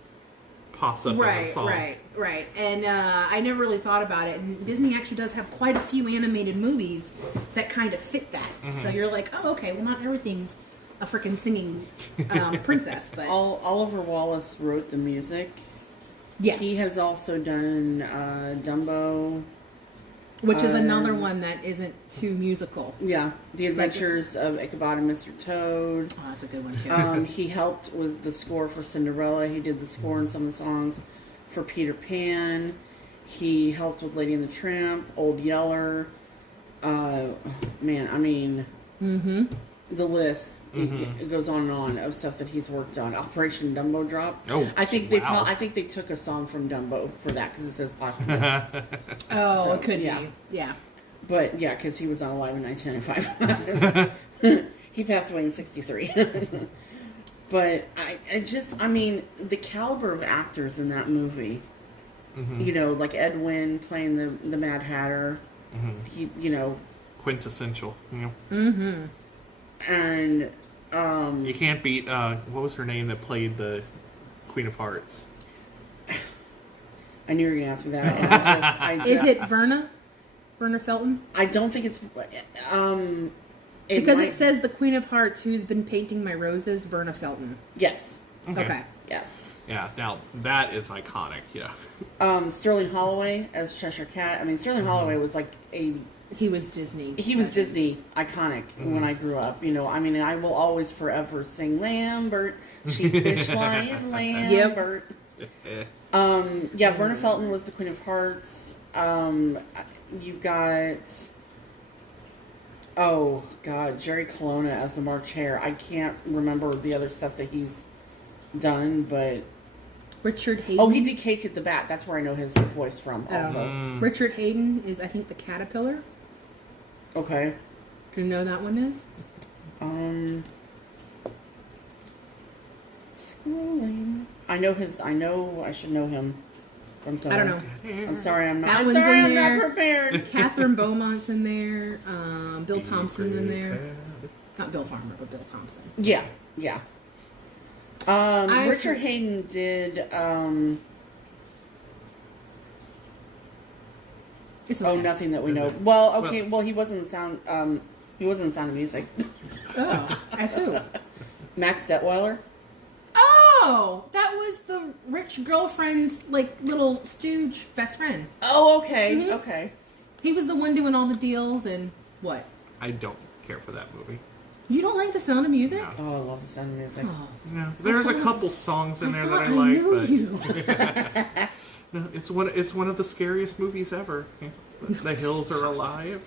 pops up in the song. Right. And I never really thought about it. And Disney actually does have quite a few animated movies that kind of fit that. So you're like, oh, okay, well, not everything's a freaking singing princess, but Oliver Wallace wrote the music. yes, He has also done Dumbo. which is another one that isn't too musical. Yeah, The Adventures of Ichabod and Mr. Toad. Oh, that's a good one too. He helped with the score for Cinderella. He did the score in some of the songs for Peter Pan. He helped with Lady and the Tramp, Old Yeller. The list it goes on and on of stuff that he's worked on. Operation Dumbo Drop. Oh, I think wow. I think they took a song from Dumbo for that because it says posthumous. Oh, So, it could yeah. be. Yeah. But yeah, because he was not alive in 1995. He passed away in '63. But the caliber of actors in that movie. Like Ed Wynn playing the Mad Hatter. He, Quintessential. and You can't beat, what was her name that played the Queen of Hearts? I knew you were going to ask me that. Is it Verna? Verna Felton? I don't think it's. Because it says the Queen of Hearts, who's been painting my roses, Verna Felton. Yes. Okay. Yes. Yeah, now that is iconic, yeah. Sterling Holloway as Cheshire Cat. I mean, Sterling Holloway was like He was Disney. He was Disney iconic when I grew up. I will always forever sing Lambert, sheep fish lion Lambert. Verna Felton was the Queen of Hearts. You've got, oh God, Jerry Colonna as the March Hare. I can't remember the other stuff that he's done, but Richard Hayden. oh, he did Casey at the Bat. That's where I know his voice from. Also, Richard Hayden is, I think, the caterpillar. okay. Do you know who that one is? Scrolling. I know his. I know. I should know him. I'm sorry. I don't know. I'm sorry. I'm not. That I'm one's sorry, in I'm there. not prepared. Catherine Beaumont's in there. Bill Thompson's in there. Not Bill Farmer, but Bill Thompson. Yeah. Yeah. Richard Hayden did. It's Oh, okay. nothing that we know. Well, okay. Well, he wasn't in Sound. He wasn't in Sound of Music. Oh, as who? Max Detweiler. Oh, that was the rich girlfriend's like little stooge best friend. Oh, okay. Mhm. Okay. He was the one doing all the deals and what? I don't care for that movie. You don't like The Sound of Music? No. Oh, I love the Sound of Music. Oh, No, there's a couple songs in there that I thought like, knew but you. no, it's one of the scariest movies ever. The Hills Are Alive.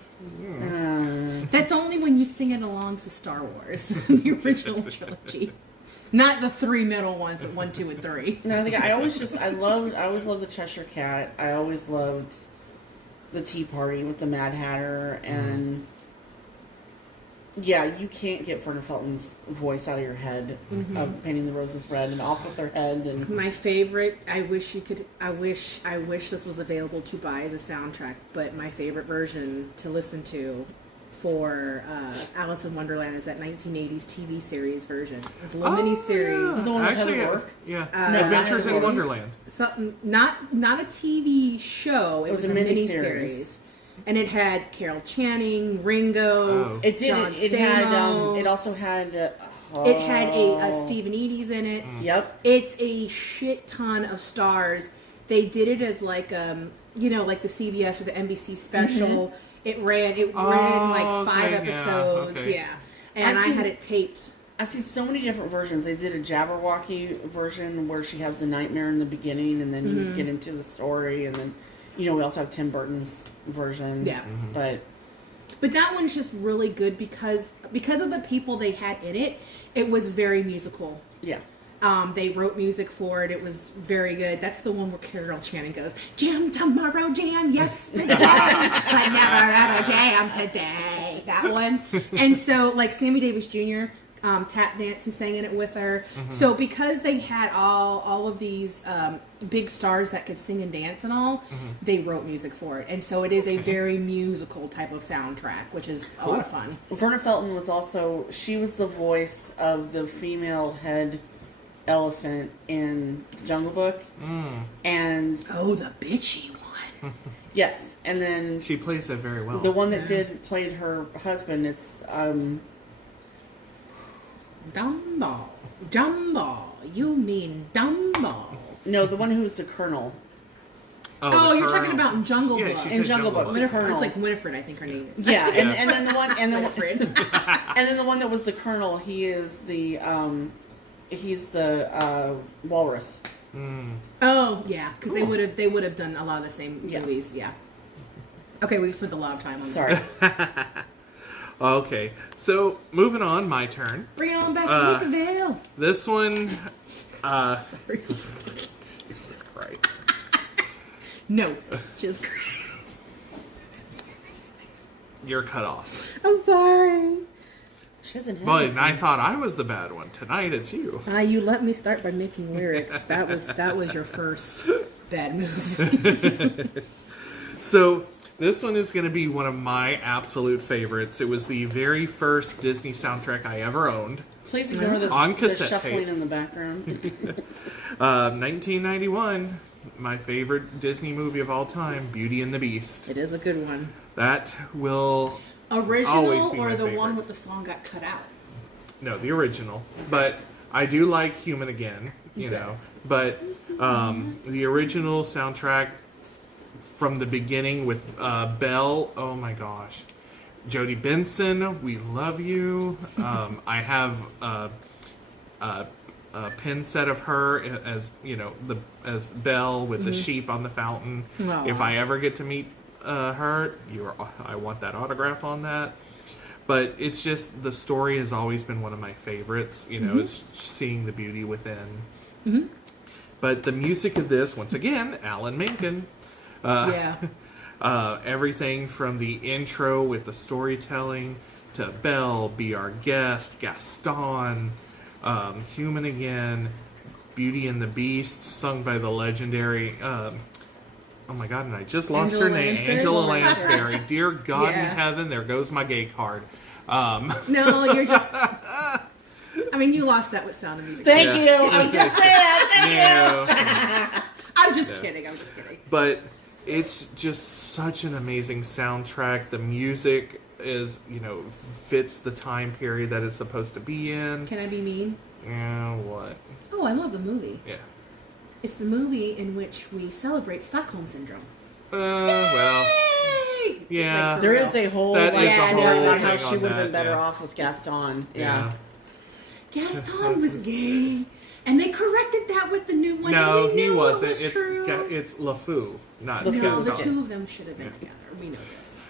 That's only when you sing it along to Star Wars, the original trilogy. Not the three middle ones, but 1, 2, and 3. No, I think I always loved the Cheshire Cat. I always loved the Tea Party with the Mad Hatter, and yeah, you can't get Verna Felton's voice out of your head of painting the roses red and off with her head. And My favorite, I wish this was available to buy as a soundtrack, but my favorite version to listen to for Alice in Wonderland is that 1980s TV series version. It's a little mini-series. Is the one with Actually, Heather Rourke? yeah. No, Adventures Heather in Rourke. Wonderland. Something not a TV show. It was a mini-series. And it had Carol Channing, Ringo, Oh. it did. John It had. Stamos. It also had. It had a Stephen Eady's in it. Yep. It's a shit ton of stars. They did it as like like the CBS or the NBC special. It ran like 5 okay, yeah, episodes. okay. Yeah. And I had it taped. I've seen so many different versions. They did a Jabberwocky version where she has the nightmare in the beginning, and then you get into the story, and then we also have Tim Burton's version. Yeah. But But that one's just really good because of the people they had in it. It was very musical. yeah. They wrote music for it. It was very good. That's the one where Carol Channing goes, "Jam tomorrow, jam yesterday, but never ever jam today." That one. And so, like Sammy Davis Jr. Tap dance and sang in it with her. So because they had all of these big stars that could sing and dance and all, they wrote music for it. And so it is a very musical type of soundtrack, which is a lot of fun. Verna Felton she was the voice of the female head elephant in Jungle Book. And Oh, the bitchy one. yes, and then She plays that very well. the one that played her husband, it's Dumbo. Dumbo. You mean Dumbo. no, the one who's the colonel. Oh, the you're talking Colonel. about in Jungle Yeah, Book. she In said Jungle Book. Book. Colonel. It's like Winifred, I think her name is. Yeah, and then the one Winifred. and then the one that was the colonel, he is the he's the walrus. Oh, yeah, because they would have done a lot of the same Yeah. movies. Yeah. Okay, we've spent a lot of time on this. Sorry. Okay, so moving on, my turn. Bring it on back to Nickaville. This one, Sorry. Jesus Christ. No, just crazy. You're cut off. I'm sorry. She doesn't have But anything. I thought I was the bad one. Tonight it's you. You let me start by making lyrics. That was your first bad move. So this one is going to be one of my absolute favorites. It was the very first Disney soundtrack I ever owned. Please ignore this On the cassette shuffling tape. in the background. 1991, my favorite Disney movie of all time, Beauty and the Beast. It is a good one. That will always Original be or my the favorite. one with the song got cut out? No, the original. But I do like Human Again, you Okay. know. But the original soundtrack from the beginning with Belle, oh my gosh. Jodie Benson, we love you. I have pin set of her as as Belle with the sheep on the fountain. Aw. If I ever get to meet her, I want that autograph on that. But it's just, the story has always been one of my favorites. It's seeing the beauty within. But the music of this, once again, Alan Menken. Yeah. Everything from the intro with the storytelling to Belle, Be Our Guest, Gaston, Human Again, Beauty and the Beast, sung by the legendary... oh my God, and I just lost Angela her name. Lansbury? Angela Angela Lansbury. Dear God in Yeah. heaven, there goes my gay card. No, you're just. I mean, you lost that with Sound of Music. Thank Yeah. you. I was gonna say that. Yeah. I'm just kidding. I'm just kidding. But it's just such an amazing soundtrack. The music is, fits the time period that it's supposed to be in. Can I be mean? Yeah, what? Oh, I love the movie. Yeah. It's the movie in which we celebrate Stockholm Syndrome. Well, Yay! yeah. Like, for There real. is a whole That is a story whole about how thing she on would have that, been better yeah. off with Gaston. Yeah. Gaston was gay, and they corrected that with the new one. No, and we he knew wasn't. It was true. It's LeFou, not LeFou. No, the Gaston. two of them should have been together. We know this.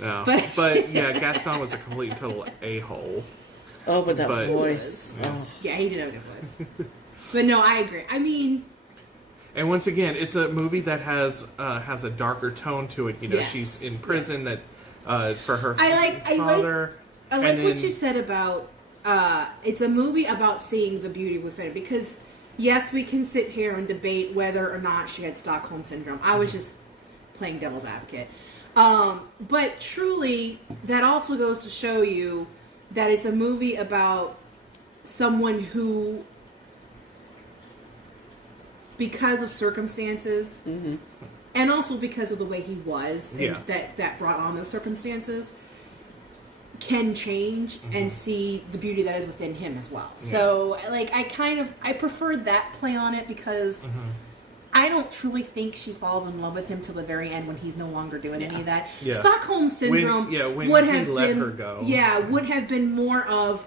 No. But- But yeah, Gaston was a complete and total a-hole. Oh, but that But- voice. Yeah. Oh. Yeah, he did have a good voice. But no, I agree. I mean, And once again, it's a movie that has a darker tone to it. Yes. She's in prison that for her I like father. I like and what then- you said about it's a movie about seeing the beauty within it, because yes, we can sit here and debate whether or not she had Stockholm syndrome. I was just playing devil's advocate. But truly, that also goes to show you that it's a movie about someone who, because of circumstances, and also because of the way he was, and Yeah. that brought on those circumstances, can change and see the beauty that is within him as well. So, like, I preferred that play on it, because I don't truly think she falls in love with him till the very end when he's no longer doing any of that. Yeah. Stockholm syndrome when would he have let been, her go. yeah, would have been more of,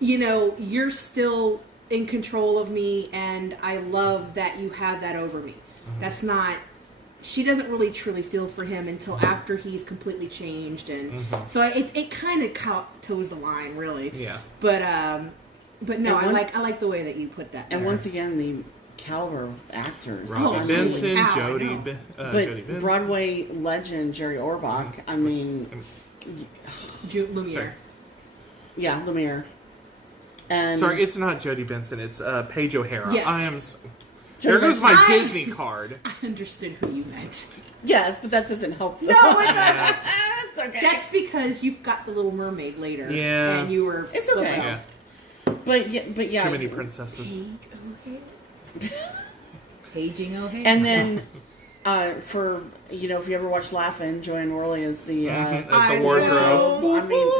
you're still in control of me, and I love that you have that over me. That's not. She doesn't really truly feel for him until after he's completely changed, and so it kind of toes the line, really. Yeah. But no, And I like the way that you put that. And there. once again, the caliber of actors. Robbie Oh, I mean, Benson, cow, I Jodie, know. But Jodie Benson. Broadway legend Jerry Orbach. I mean, Lumiere. Sorry. yeah, Lumiere. And Sorry, it's not Jodie Benson. It's Paige O'Hara. Yes. I am. There goes my Disney card. I understood who you meant. yes, but that doesn't help. No, it doesn't. it's okay. That's because you've got the Little Mermaid later. Yeah. And you were. It's okay. Yeah. but yeah. Too many princesses. Paging O'Hare. And then for if you ever watch Laugh-In, Joanne Worley is the As I the wardrobe. know. I mean,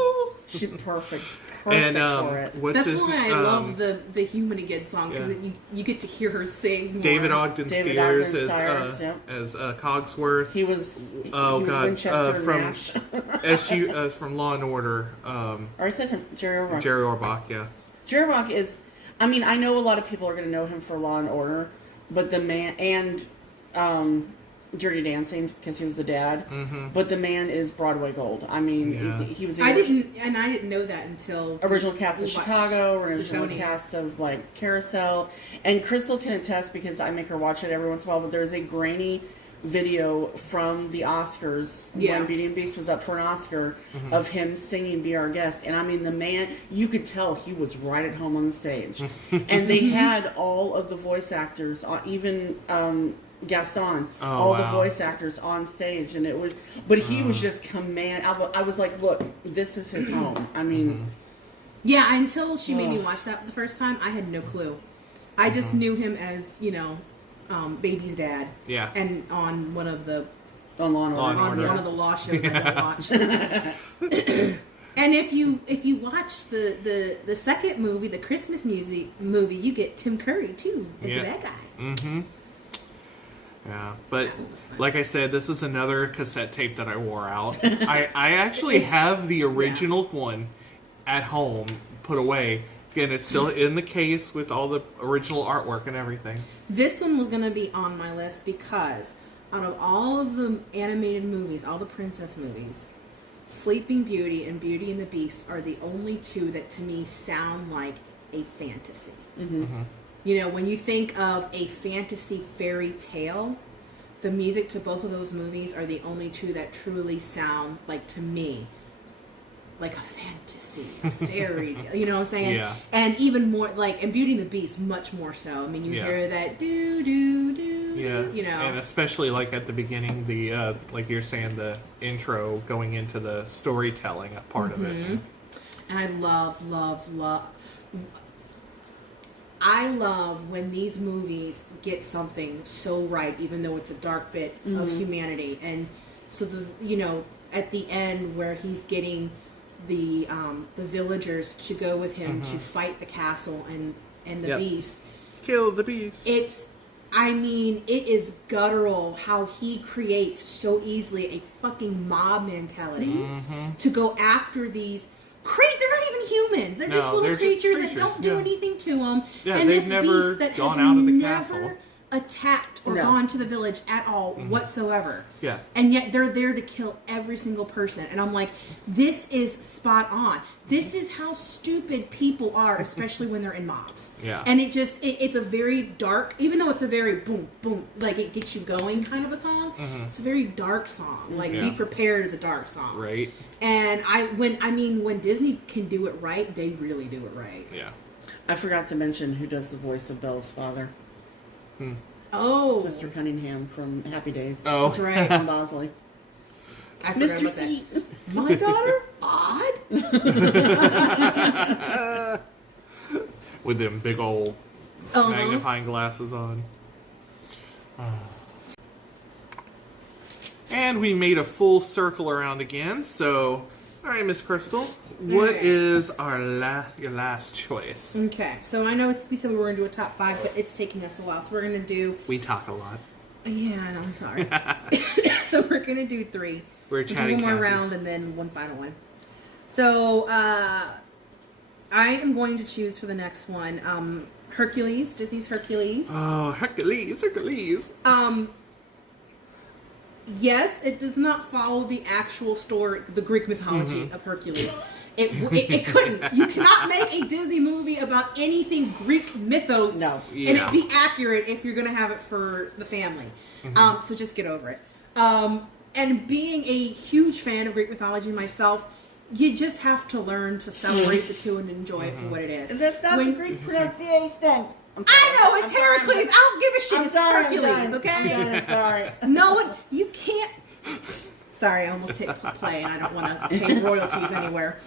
she's perfect And for it. what's That's his? why I love the Human Again song, because yeah. you get to hear her sing more. David Ogden David Stiers Ogden as Stiers, yep. Cogsworth. He was. Oh he was God! Winchester From Nash. from Law and Order. Or I said him, Jerry Orbach. Jerry Orbach. Yeah. Jerry Orbach is. I mean, I know a lot of people are going to know him for Law and Order, but the man and Dirty Dancing, because he was the dad. Mm-hmm. But the man is Broadway gold. I mean, Yeah. he was. I didn't know that until Original cast we of watched Chicago, the original Tonys. cast of like Carousel, and Crystal can attest because I make her watch it every once in a while. But there's a grainy video from the Oscars Yeah. when Beauty and the Beast was up for an Oscar of him singing "Be Our Guest," and I mean the man, you could tell he was right at home on the stage, and they had all of the voice actors, even Gaston, Oh, all the wow. voice actors on stage, and it was, but he was just command. I was like, look, this is his home. I mean. Yeah, until she made me watch that the first time, I had no clue. I just knew him as, Baby's dad. Yeah. And on one of the On Law and Law and Order. on Order. one of the law shows I don't watch. And if you watch the second movie, the Christmas movie, you get Tim Curry too as Yeah. the bad guy. Mm-hmm. Yeah, but That one was fun. like I said, this is another cassette tape that I wore out. I actually have the original one at home put away, Again, it's still in the case with all the original artwork and everything. This one was going to be on my list because out of all of the animated movies, all the princess movies, Sleeping Beauty and Beauty and the Beast are the only two that to me sound like a fantasy. You know, when you think of a fantasy fairy tale, the music to both of those movies are the only two that truly sound like, to me, like a fantasy, a fairy tale. You know what I'm saying? Yeah. And even more, like, in Beauty and the Beast, much more so. I mean, you Yeah. hear that do, Yeah, you know. and especially like at the beginning, the like you're saying, the intro going into the storytelling part of it. And I love I love when these movies get something so right, even though it's a dark bit of humanity. And so at the end where he's getting the villagers to go with him to fight the castle and the Yep. beast, Kill the beast. it is guttural how he creates so easily a fucking mob mentality to go after these. They're not even humans. They're just No, little they're just creatures that creatures, don't do yeah. anything to them. Yeah, and they've this never beast that gone has out of the never castle. attacked or No. gone to the village at all whatsoever. Yeah. And yet they're there to kill every single person. And I'm like, this is spot on. This is how stupid people are, especially when they're in mobs. Yeah. And it's a very dark, even though it's a very boom, boom, like it gets you going kind of a song, it's a very dark song. Like, Yeah. Be Prepared is a dark song. Right. And when Disney can do it right, they really do it right. Yeah. I forgot to mention who does the voice of Belle's father. Oh, It's Mr. Cunningham from Happy Days. Oh. that's right. From Bosley. I forgot Mr. about C. that. My daughter, Odd. With them big old Uh-huh. magnifying glasses on. And we made a full circle around again. So, all right, Miss Crystal, what Okay. is your last choice? Okay, so I know we said we were going to do a top 5, but it's taking us a while. So we're going to do. We talk a lot. Yeah, I know. I'm sorry. So we're going to do 3. We're We'll do chatting one more Cathy's. round and then one final one. So I am going to choose for the next one Hercules, Disney's Hercules. Oh, Hercules. Yes, it does not follow the actual story, the Greek mythology of Hercules. It couldn't. You cannot make a Disney movie about anything Greek mythos No. and Yeah. it be accurate if you're going to have it for the family. So just get over it. And being a huge fan of Greek mythology myself, you just have to learn to celebrate the two and enjoy it for what it is. That's not When- the Greek pronunciation. I know, it's Heracles. I don't give a shit. It's Hercules, okay? I'm sorry. No one, you can't. Sorry, I almost hit play, and I don't want to pay royalties anywhere.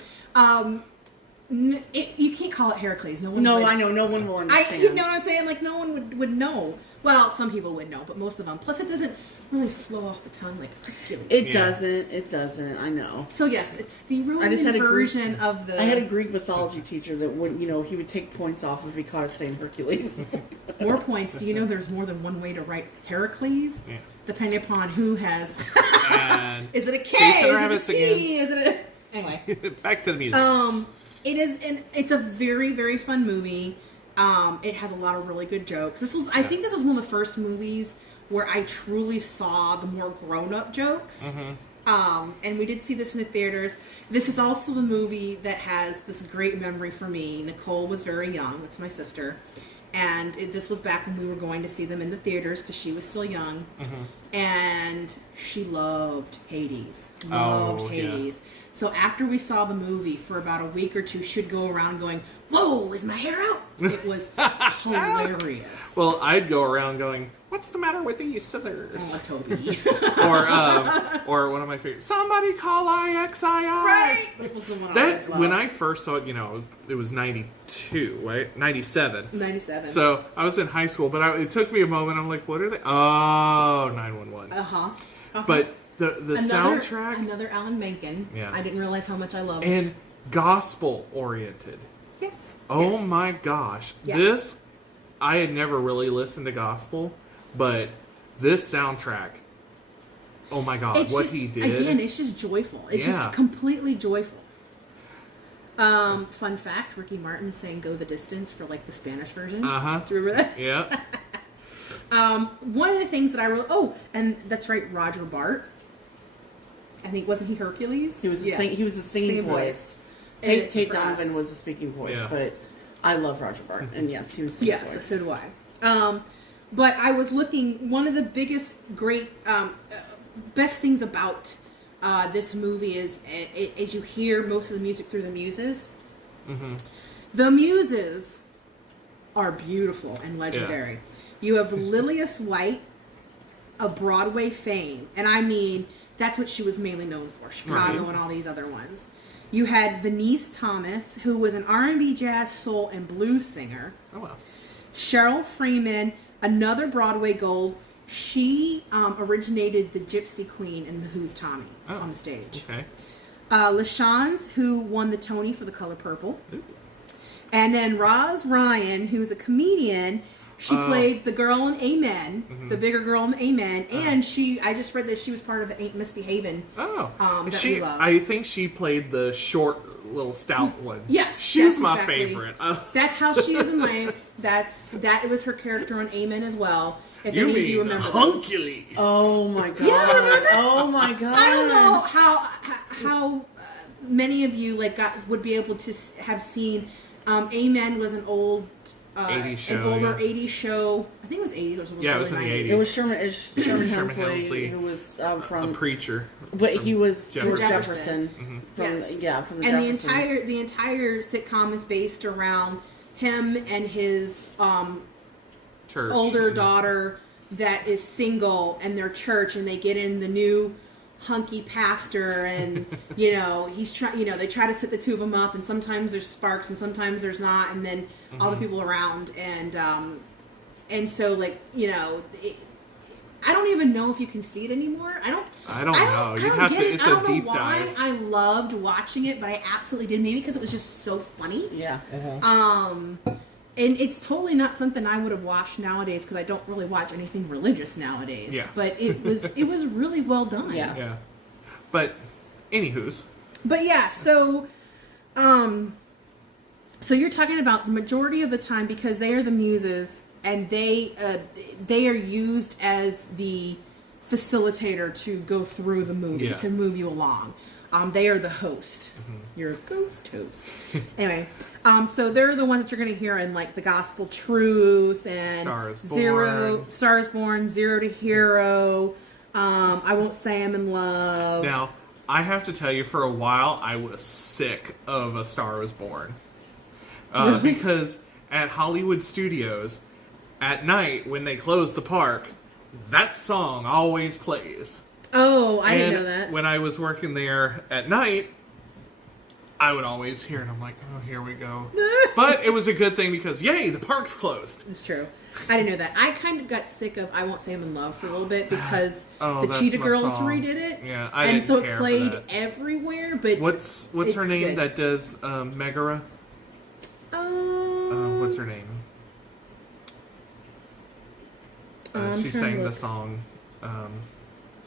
You can't call it Heracles. No one. No, would. I know. No one will understand. You know what I'm saying? Like no one would know. Well, some people would know, but most of them. Plus, it doesn't really flow off the tongue like Hercules. It Yeah. doesn't. It doesn't. I know. So yes, it's the I just had Roman a Greek- version of the. I had a Greek mythology teacher that would, he would take points off if he caught us saying Hercules. More points. Do you know there's more than one way to write Heracles? Yeah. Depending upon who has. And Is it a K? Chasing Is it a rabbits C? Is it a anyway? back to the music. It is, and it's a very, very fun movie. It has a lot of really good jokes. I think this was one of the first movies where I truly saw the more grown-up jokes. And we did see this in the theaters. This is also the movie that has this great memory for me. Nicole was very young. That's my sister. And this was back when we were going to see them in the theaters because she was still young. And she loved Hades. Loved Oh, yeah. Hades. So after we saw the movie, for about a week or two, she'd go around going, "Whoa, is my hair out?" It was hilarious. Well, I'd go around going, "What's the matter with these scissors?" Oh, Toby. Or one of my favorites, "Somebody call IXII." Right? That was the one I always That loved. when I first saw it, it was 92, right? 97. 97. So I was in high school, but it took me a moment. I'm like, what are they? Oh, 911. Uh-huh. But the soundtrack Another Alan Menken. Yeah. I didn't realize how much I loved and it. gospel oriented. Yes. Oh Yes. my gosh. Yes. This, I had never really listened to gospel, but this soundtrack, oh my god, It's what just, he did. Again, it's just joyful. It's Yeah. just completely joyful. Fun fact: Ricky Martin is saying "Go the Distance" for like the Spanish version. Uh-huh. Do you remember that? Yeah. One of the things that I wrote. Oh, and that's right, Roger Bart. I think wasn't he Hercules? He was Yeah. he was a singing voice. And Tate for Donovan us. was a speaking voice, Yeah. but I love Roger Bart, and yes, he was singing Yes, voice. so do I. But I was looking. One of the biggest, best things about this movie is as you hear most of the music through the muses. Mm-hmm. The muses are beautiful and legendary. You have Lillias White, of Broadway fame, and I mean that's what she was mainly known for, Chicago Right. and all these other ones. You had Venice Thomas, who was an R&B, jazz, soul, and blues singer. Oh, wow. Cheryl Freeman, another Broadway gold. She originated the Gypsy Queen in The Who's Tommy on the stage. Okay. LaShans, who won the Tony for The Color Purple. Ooh. And then Roz Ryan, who's a comedian. She played the girl in Amen, the bigger girl in Amen, and I just read that she was part of the Ain't Misbehavin'. Oh. That we love. I think she played the short, little stout one. Yes, She's that's my exactly. favorite. That's how she is in life. That was her character on Amen as well. If You any of you mean remember those. Huncules. Oh my god! remember? Oh my god! I don't know how many of you would be able to have seen. Amen was an old 80s show, an older yeah. 80s show. I think it was 80s or was Yeah, it was early in the 90s. 80s. It was Sherman Sherman Hemsley, Hemsley, who was a from, preacher. but he was Jefferson. George Jefferson. From, Yes. Yeah, from the And Jeffersons. the entire sitcom is based around him and his Church. older And- daughter that is single, and their church, and they get in the new hunky pastor, and he's trying. They try to set the two of them up, and sometimes there's sparks, and sometimes there's not, and then all the people around, and so I don't even know if you can see it anymore. I don't know. You'd have get to. it. It's I don't a deep know why dive. I loved watching it, but I absolutely did. Maybe because it was just so funny. Yeah. And it's totally not something I would have watched nowadays because I don't really watch anything religious nowadays. Yeah. But it was really well done. Yeah. Yeah. But, anywho's. But yeah, so you're talking about the majority of the time, because they are the muses and they are used as the facilitator to go through the movie, Yeah. to move you along. They are the host. You're a ghost host. Anyway, so they're the ones that you're going to hear in like the Gospel Truth and Star is Born, Zero to Hero. I Won't Say I'm in Love. Now, I have to tell you, for a while, I was sick of A Star is Born. Because at Hollywood Studios, at night, when they close the park, that song always plays. Oh, I didn't know And that. when I was working there at night, I would always hear it. I'm like, oh, here we go. But it was a good thing because, yay, the park's closed. It's true. I didn't know that. I kind of got sick of I Won't Say I'm in Love for a little bit because Oh, the that's Cheetah my Girls song. redid it. Yeah, I and didn't so care it for played that. everywhere. But What's her it's name good. that does Megara? What's her name? I'm She trying to sang the look. song.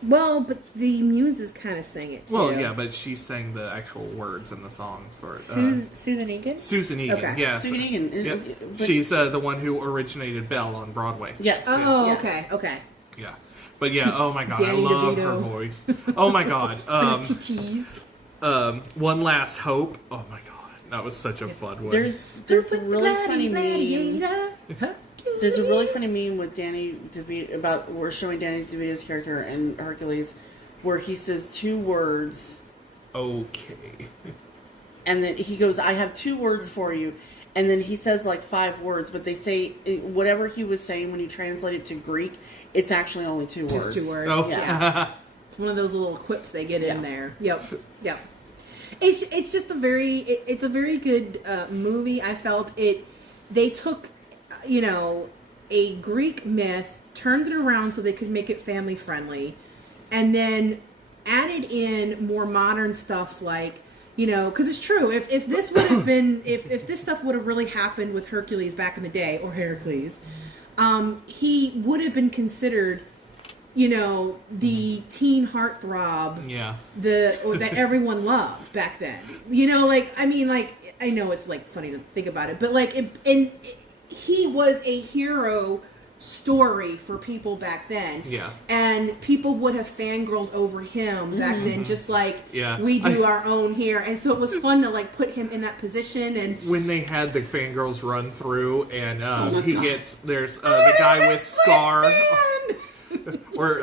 Well, but the Muses kind of sang it too. Well, yeah, but she sang the actual words in the song for it. Susan Egan. Susan Egan, Okay. yes. Susan Egan. Yep. But- She's the one who originated Belle on Broadway. Yes. Oh, Yes. okay. Yeah. But yeah, oh my god, I Danny love DeVito. her voice. Oh my god. TTs. One Last Hope. Oh my god, that was such a fun one. There's a really funny meme. There's a really funny meme with Danny DeVito about we're showing Danny DeVito's character in Hercules, where he says two words, Okay. and then he goes, "I have two words for you," and then he says like 5 words, but they say whatever he was saying when you translate it to Greek, it's actually only 2 words. Just 2 words. Oh. Yeah. It's one of those little quips they get in Yeah. there. Yep. It's just a very good movie. I felt it. They took, a Greek myth, turned it around so they could make it family friendly, and then added in more modern stuff like, because it's true. If this would have been, if this stuff would have really happened with Hercules back in the day, or Heracles, he would have been considered you know, the teen heartthrob Yeah. that everyone loved back then. You know, like, I mean, like, I know it's like funny to think about it, but like, he was a hero story for people back then. Yeah. And people would have fangirled over him back then, just like Yeah. we do our own here. And so it was fun to like put him in that position. And When they had the fangirls run through, and he God. gets there's Oh, the guy with Split Scar, Band! or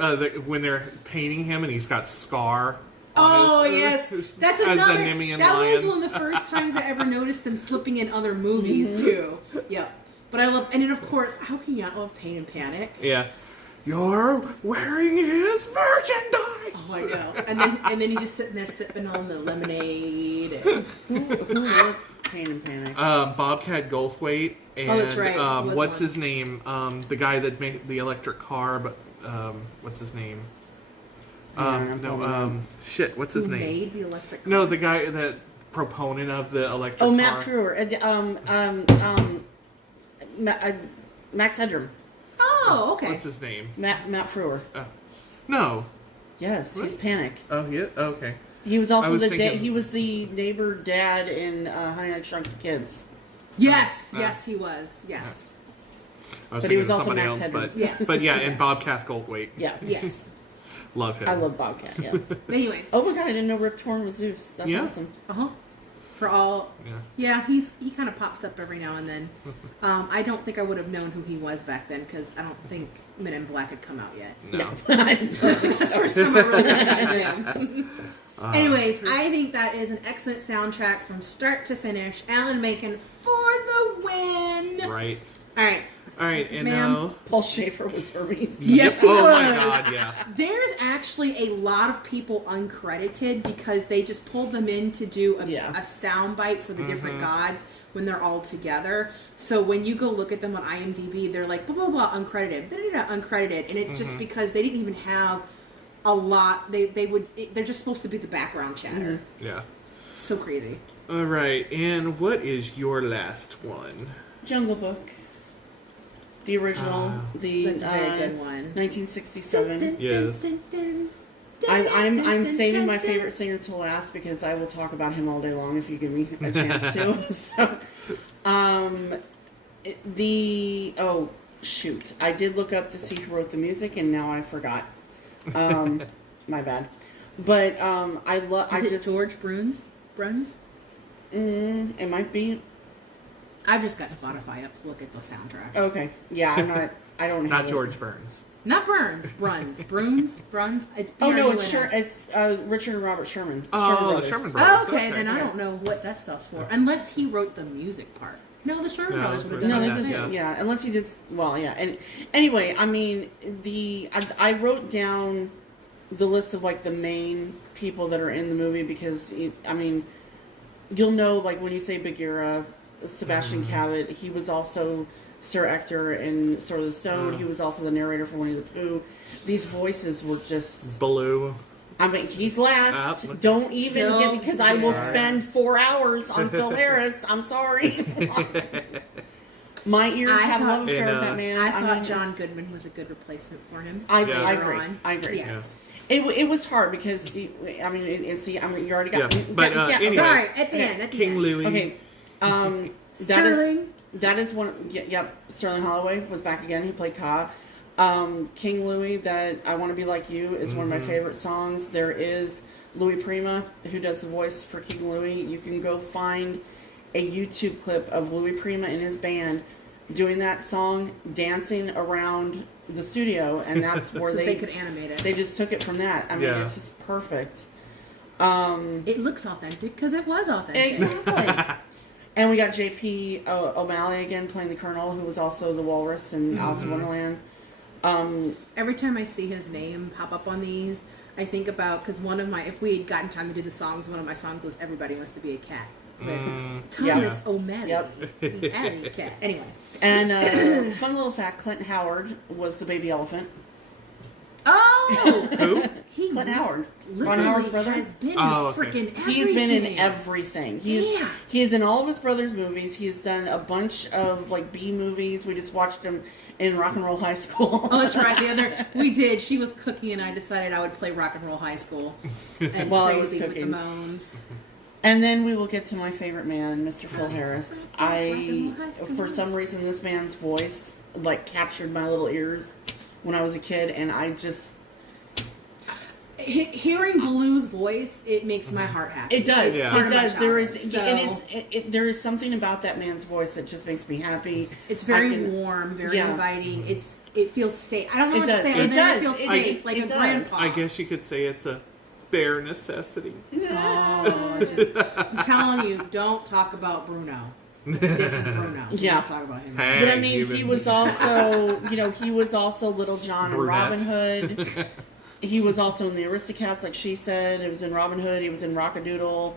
when they're painting him and he's got Scar. Oh on his, yes, that's as the another. Nemean That lion. was one of the first times I ever noticed them slipping in other movies too. Yeah, but I love, and then of course, how can you not love Pain and Panic? Yeah. You're wearing his merchandise. Oh my god! And then he's just sitting there sipping on the lemonade. And, Who wrote Pain and Panic? Bobcat Goldthwait and Oh, that's right. He was what's one. his name? The guy that made the electric car, but what's his name? Shit, what's his who name? made the electric? No, car? the guy, the proponent of the electric Oh, car. Matt Frewer. Max Headroom. Oh, okay. What's his name? Matt Frewer. No. Yes, he's Panic. Oh, yeah. Okay. He was I also was the thinking- he was the neighbor dad in Honey, I Shrunk the Kids. Yes, yes, he was. Yes, I was But he thinking was of also somebody Max else, Headroom. but Yes. but yeah, and Bobcat Goldthwait. Yeah. yes. Love him. I love Bobcat, yeah. Anyway, Oh my god, I didn't know Rip Torn was Zeus. That's Yeah. awesome. for all. Yeah. Yeah, he kind of pops up every now and then. I don't think I would have known who he was back then because I don't think Men in Black had come out yet. No. That's the first time I really recognized him. Anyways, I think that is an excellent soundtrack from start to finish. Alan Menken for the win. Right. All right. All right, and Ma'am. now. Paul Schaefer was Hermes. Yes, he Oh was. my God! Yeah. There's actually a lot of people uncredited because they just pulled them in to do a sound bite for the different gods when they're all together. So when you go look at them on IMDb, they're like blah blah blah uncredited, uncredited, and it's just because they didn't even have a lot. They're just supposed to be the background chatter. Yeah. So crazy. All right, and what is your last one? Jungle Book. The original, That's a very good one. 1967. Yes. I'm saving my favorite singer to last because I will talk about him all day long if you give me a chance to. So, oh shoot, I did look up to see who wrote the music and now I forgot. My bad. But I love. Is it George Bruns? It might be. I've just got Spotify up to look at the soundtracks. Okay. Yeah, I'm not. I don't have Not it. George Burns. Not Bruns. Bruns. It's Oh no, B-R-U-N-S. it's Richard and Robert Sherman. Oh, the Brothers. Sherman Oh, Brothers. okay, then I don't know what that stuff's for. Unless he wrote the music part. No, the Sherman No, Brothers would have it's done No, not that they that, too. did. Yeah, unless he did. Well, yeah. And anyway, I mean, I wrote down the list of like the main people that are in the movie because I mean, you'll know like when you say Bagheera, Sebastian Cabot, he was also Sir Ector in Sword of the Stone. He was also the narrator for Winnie the Pooh. These voices were just. Baloo. I mean, he's last. Up. Don't even Phil get because I will Harris. spend 4 hours on Phil Harris. I'm sorry. My ears I have thought- love affair with that man. I thought mean, John Goodman was a good replacement for him. I Yeah. agree. On. I agree. Yes. It was hard because you already got. Yeah, but, anyway. Sorry, at the end. King Louis. Okay. Sterling. That is one. Yep. Sterling Holloway was back again. He played Ka. King Louis, that I Want to Be Like You is one of my favorite songs. There is Louis Prima who does the voice for King Louis. You can go find a YouTube clip of Louis Prima and his band doing that song, dancing around the studio, and that's where So they they could animate it. They just took it from that. I mean, Yeah. it's just perfect. It looks authentic because it was authentic. Exactly. And we got J.P. O'Malley again playing the Colonel, who was also the Walrus in Alice in Wonderland. Every time I see his name pop up on these, I think about, because if we had gotten time to do the songs, one of my songs was Everybody Wants to Be a Cat with Thomas O'Malley, Yep. the alley cat. Anyway. And fun little fact, Clint Howard was the baby elephant. Oh, Who? He Clint Howard. Ron literally Howard's brother. has been Oh, in okay. freaking everything. He's been in everything. Damn. He is in all of his brother's movies. He's done a bunch of like B movies. We just watched him in Rock and Roll High School. Oh, that's right. We did. She was cooking, and I decided I would play Rock and Roll High School and While I was Crazy with the cooking. Moans. And then we will get to my favorite man, Mr. Phil Harris. Rock and Roll High School. For some reason, this man's voice like captured my little ears when I was a kid, and I just Hearing Blue's voice, it makes my heart happy. it does. Yeah. part It of my does. There is childhood, there is something about that man's voice that just makes me happy. It's very I can- warm, very yeah. inviting. It feels safe. I don't know It what does. to say. It Other than does. it feels It- safe, like it a does. grandpa. I guess you could say it's a bare necessity. Oh, I'm telling you, don't talk about Bruno. This is Bruno. Yeah. Don't talk about him. Hey. But I mean, you've he been- was also, he was also Little John in Brunette. Robin Hood. He was also in the Aristocats, like she said. It was in Robin Hood. He was in Rockadoodle.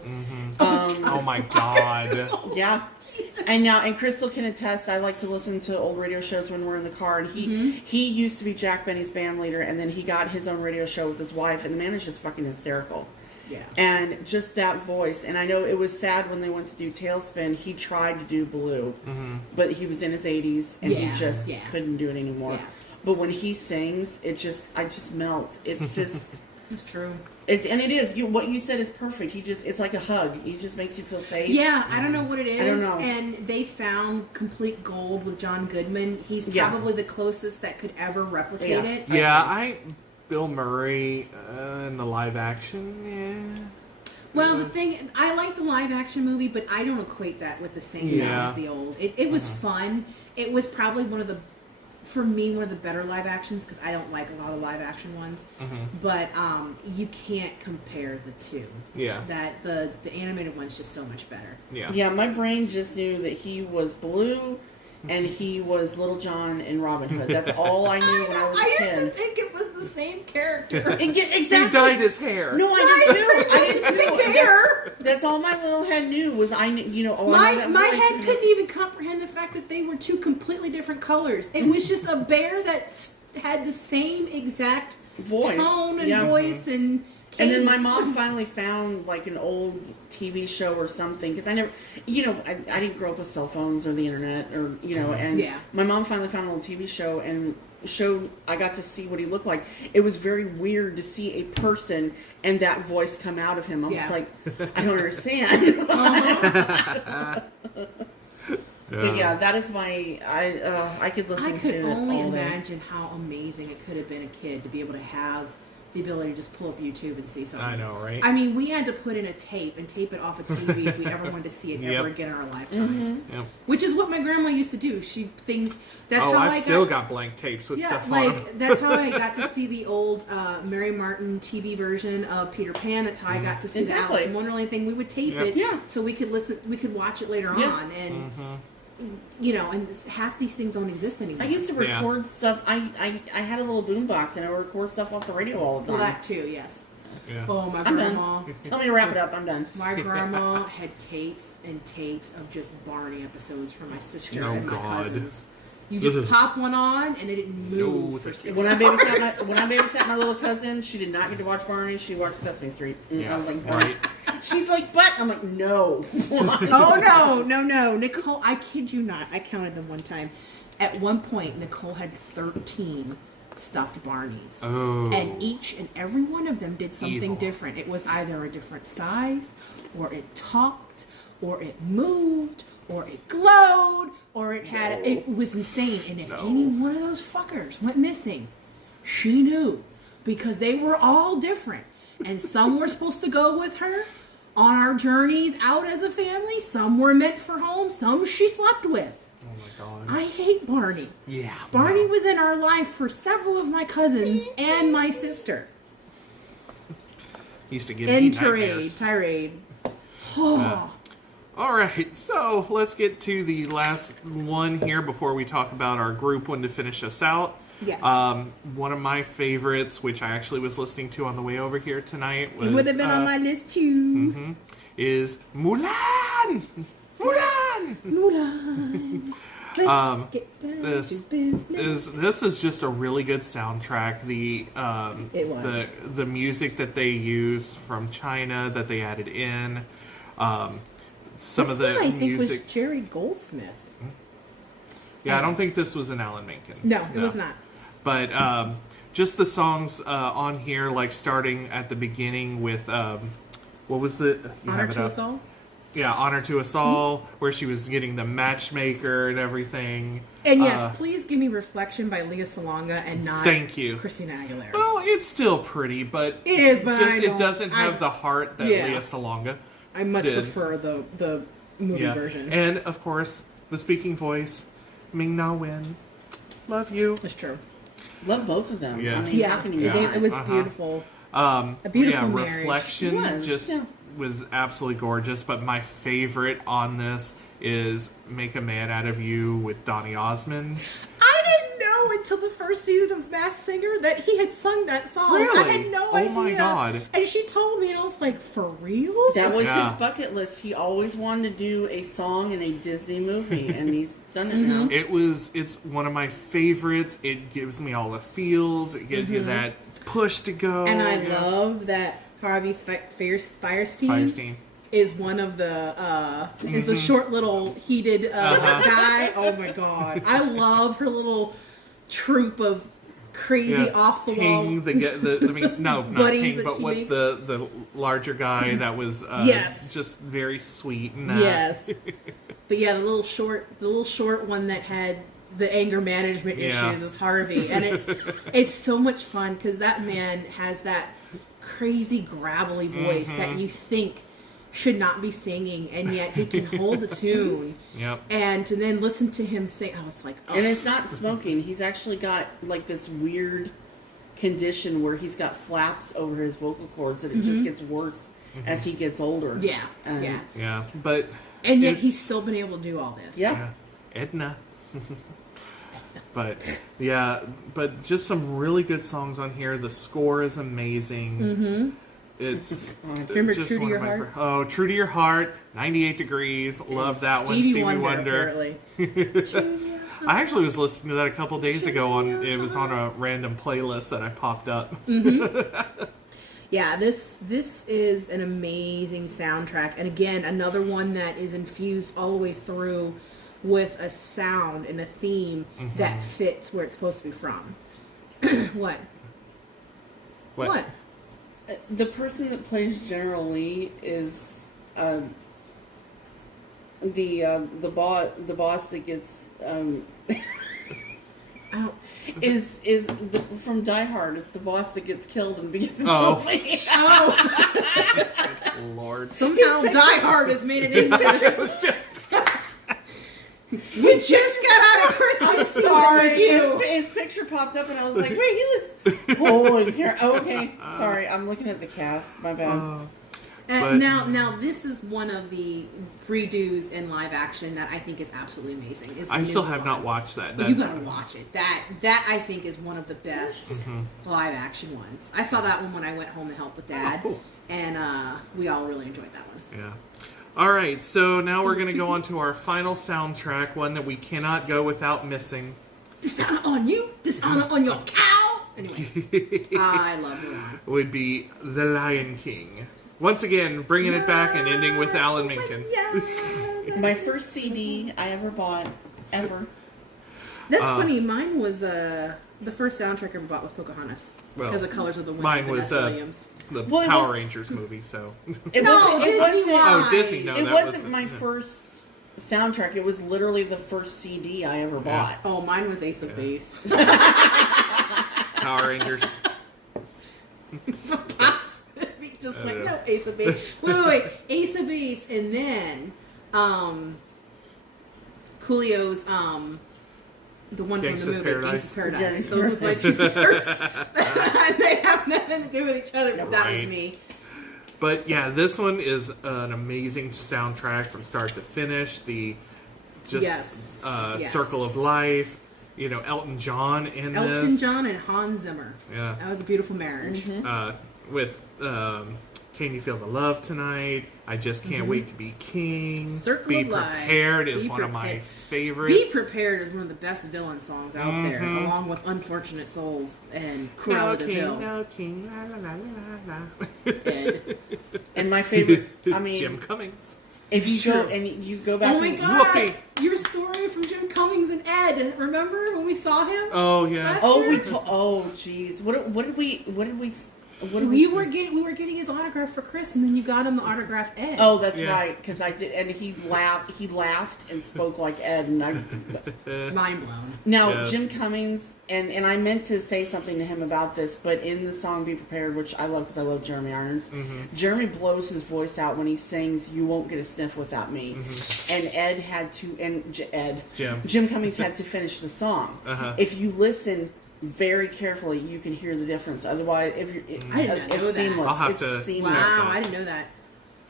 Oh my god. Yeah. And Crystal can attest, I like to listen to old radio shows when we're in the car, and he used to be Jack Benny's band leader, and then he got his own radio show with his wife, and the man is just fucking hysterical. Yeah. And just that voice, and I know it was sad when they went to do Tailspin, he tried to do Blue, but he was in his 80s, and Yeah, he just yeah. couldn't do it anymore. Yeah. But when he sings, I just melt. It's just... It's true. And it is. What you said is perfect. It's like a hug. He just makes you feel safe. Yeah, I don't know what it is. I don't know. And they found complete gold with John Goodman. He's Yeah. probably the closest that could ever replicate Yeah. it. Yeah, Bill Murray in the live action, yeah. Well, the thing, I like the live action movie, but I don't equate that with the same Yeah. now as the old. It was fun. It was probably one of the better live actions, because I don't like a lot of live action ones. But you can't compare the two. Yeah. That the animated one's just so much better. Yeah. Yeah, my brain just knew that he was Blue and he was Little John in Robin Hood. That's all I knew when I was a I used to kid. think it was the same character. He dyed his hair. No, I did too. I did too. Same hair. That's all my little head knew was I know My that my voice. head couldn't even comprehend the fact that they were two completely different colors. It was just a bear that had the same exact Voice. tone and Yeah. voice and. And then my cadence. mom finally found like an old TV show or something because I never, I didn't grow up with cell phones or the internet or and Yeah. my mom finally found an old TV show and I got to see what he looked like. It was very weird to see a person and that voice come out of him. I was Yeah. like, I don't understand. But yeah, that is I could listen I to could it only all day. imagine how amazing it could have been a kid to be able to have the ability to just pull up YouTube and see something. I know, right? I mean, we had to put in a tape and tape it off a TV if we ever wanted to see it Yep. ever again in our lifetime. Yep. Which is what my grandma used to do. That's Oh, how I've I still got blank tapes with Yeah, stuff on like them. that's how I got to see the old Mary Martin TV version of Peter Pan. That's how I got to see Exactly. the Alice in Wonderland thing. We would tape Yep. it, Yeah. so we could watch it later Yeah. on, and and half these things don't exist anymore. I used to Yeah. record stuff. I had a little boombox and I would record stuff off the radio all the well, time. that too, yes. Yeah. Oh, my I'm grandma. done. Tell me to wrap it up. I'm done. My grandma had tapes and tapes of just Barney episodes for my sister Oh, and my God. cousins. You just pop one on and they didn't move No, for that's- 6 When I hours. babysat my little cousin, she did not get to watch Barney. She watched Sesame Street. And I was like, right. She's like, but I'm like, no. Oh no, Nicole! I kid you not. I counted them one time. At one point, Nicole had 13 stuffed Barneys, Oh. and each and every one of them did something Evil. different. It was either a different size, or it talked, or it moved, or it glowed, or it had. It was insane. And if any one of those fuckers went missing, she knew, because they were all different, and some were supposed to go with her on our journeys out as a family. Some were meant for home. Some she slept with. Oh my god. I hate Barney. Yeah. Barney was in our life for several of my cousins and my sister. Used to give me In nightmares. tirade. Oh. All right, so let's get to the last one here before we talk about our group one to finish us out. Yes. One of my favorites, which I actually was listening to on the way over here tonight, was It would have been on my list too. is Mulan. Mulan. Mulan. Let's get down this to business. This is just a really good soundtrack. It was. The music that they use from China that they added in. Some This of the one, I think, music. was Jerry Goldsmith. Yeah, I don't think this was an Alan Menken. No, it was not. But just the songs on here, like starting at the beginning with what was the you Honor have it to up. Us All. Yeah, Honor to Us All, where she was getting the matchmaker and everything. And yes, please give me Reflection by Leah Salonga and not Thank you. Christina Aguilera. Well, it's still pretty, but It is, but it doesn't have the heart that Yeah. Leah Salonga I much did. prefer the movie version. And of course, the speaking voice, Ming Na Wen. Love you. That's true. Love both of them. Yes. I mean, Yeah, how can you Yeah. it was Uh-huh. beautiful. A beautiful marriage. Reflection It was, just yeah. was absolutely gorgeous. But my favorite on this is "Make a Man Out of You" with Donny Osmond. I didn't know until the first season of Masked Singer that he had sung that song. I Really? had no Oh idea. my God. And she told me, and I was like, for real? That was Yeah. his bucket list. He always wanted to do a song in a Disney movie, and he's done it Mm-hmm. now. It's one of my favorites. It gives me all the feels. It gives you that push to go. And I Yeah. love that Harvey Firestein Firestein. is one of the is the short little heated guy. Oh my god, I love her little troop of crazy Yeah. off the Hing, wall. I mean, no, not Buddies Hing, that but she what makes. the larger guy that was Yes. just very sweet. And, Yes, but yeah, the little short one that had the anger management Yeah. issues is Harvey, and it's so much fun because that man has that crazy gravelly voice Mm-hmm. that you think should not be singing, and yet he can hold a tune. Yep. And to then listen to him sing, oh, it's like, oh, And it's not smoking. He's actually got like this weird condition where he's got flaps over his vocal cords, and it just gets worse as he gets older. Mm-hmm. yeah, Um, yeah. Yeah, but And yet it's- he's still been able to do all this. Yeah. yeah, Edna. but just some really good songs on here. The score is amazing. Mm-hmm. It's Remember just True to one Your of my Heart? Oh, True to Your Heart, 98 Degrees. Love that one. Stevie Wonder, apparently. I actually was listening to that a couple days ago it was on a random playlist that I popped up. Yeah, this is an amazing soundtrack, and again, another one that is infused all the way through with a sound and a theme that fits where it's supposed to be from. What? What? The person that plays General Lee is the boss that gets I don't. is from Die Hard. It's the boss that gets killed in the beginning Oh. of the movie. Oh, Lord. somehow Die Hard has made it into this. We just got out of Christmas season with you. His picture popped up, and I was like, "Wait, he lives." Oh, here. Oh, okay. Sorry, I'm looking at the cast. My bad. But- Now this is one of the redos in live action that I think is absolutely amazing. Is the I new still have one. not watched that. You gotta watch it. That I think is one of the best live action ones. I saw that one when I went home to help with Dad, cool. and we all really enjoyed that one. Yeah. All right, so now we're going to go on to our final soundtrack, one that we cannot go without missing. Dishonor on you, dishonor on your cow. Anyway, I love Mulan. Would be The Lion King. Once again, bringing it back and ending with Alan Menken. Yeah. My first CD I ever bought, ever. That's funny. Mine was the first soundtrack I ever bought was Pocahontas Well, because of Colors of the Wind. mine with was Vanessa Williams. The Well, it Power was- Rangers movie, so. It No, wasn't. It Disney wasn't. Wine. Oh, Disney, no. It that wasn't my first soundtrack. It was literally the first CD I ever bought. Oh, mine was Ace of Base. Power Rangers. Just like, no, Ace of Base. Wait, Ace of Base, and then Coolio's the one Gangsta's from the movie Paradise. Gangsta's Paradise. Gangsta's Those were my two first. They have nothing to do with each other, but that was Right. me. But yeah, this one is an amazing soundtrack from start to finish. The just Yes. Yes. Circle of Life. You know, Elton John in this. Elton John and Hans Zimmer. Yeah. That was a beautiful marriage. With Can You Feel the Love Tonight? I Just Can't Wait to Be King. Circle Be of Life. Prepared is Be one of my Prepared. favorites. Be Prepared is one of the best villain songs out there, along with Unfortunate Souls and Cruella de Vil. No king, la la la la la. Ed. And my favorites, I mean, Jim Cummings. if you Sure. go and you go back, Oh my and- God! Whoopi. Your story from Jim Cummings and Ed. Remember when we saw him? Oh yeah. Oh, jeez. What did we? We were getting his autograph for Chris, and then you got him the autograph Ed. Oh, that's Yeah. right. Because I did, and he laughed and spoke like Ed. And I, Mind blown. now Yes. Jim Cummings, and I meant to say something to him about this, but in the song "Be Prepared," which I love because I love Jeremy Irons, Jeremy blows his voice out when he sings "You Won't Get a Sniff Without Me," and Ed had to, Jim Cummings had to finish the song. If you listen very carefully, you can hear the difference. Otherwise, if you're, I didn't know it's that. seamless. I'll have It's to seamless. check Wow, that. I didn't know that.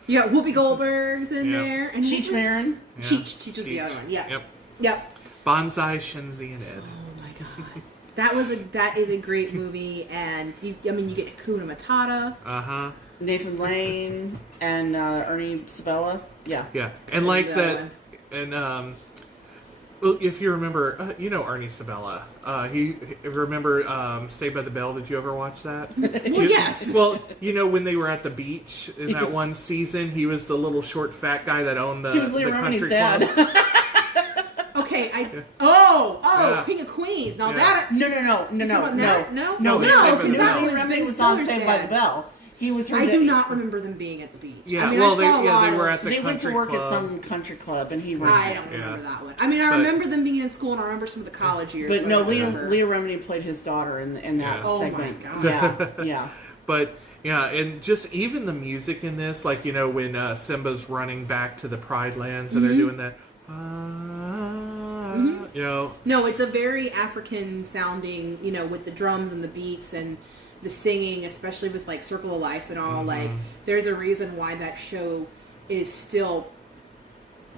You got Whoopi Goldberg's in Yeah. there, and Cheech what was- Marin. Yeah. Cheech was the Cheech. other one. Yeah. Yep. Yep. Bonsai, Shinzi, and Ed. Oh my God. That is a great movie, and you get Hakuna Matata. Uh huh. Nathan Lane and Ernie Sabella. Yeah. Yeah, and like that that, one. and well, if you remember, you know Ernie Sabella. He remember Saved by the Bell. Did you ever watch that? Well, yes. Well, you know when they were at the beach in that one season, he was the little short fat guy that owned the He was Leah the Remini's country dad. club. Okay, Yeah. King of Queens. Now Yeah. that No. talking about that? No, No, it's Saved by the because that Bell. was Remini Ben was on Stiller's Saved by the dad. Bell. He was her I dad. do not remember them being at the beach. Yeah, I mean, well, I saw a lot they were of- at the They went country to work club. at some country club, and he ran. I don't remember Yeah. that one. I mean, I But- remember them being in school, and I remember some of the college years. But no, I don't remember. Leah Remini played his daughter in that Yeah. Oh my segment. God. Yeah, yeah. But yeah, and just even the music in this, like when Simba's running back to the Pride Lands and they're doing that, No, it's a very African sounding, with the drums and the beats and the singing, especially with like Circle of Life and all. Like, there's a reason why that show is still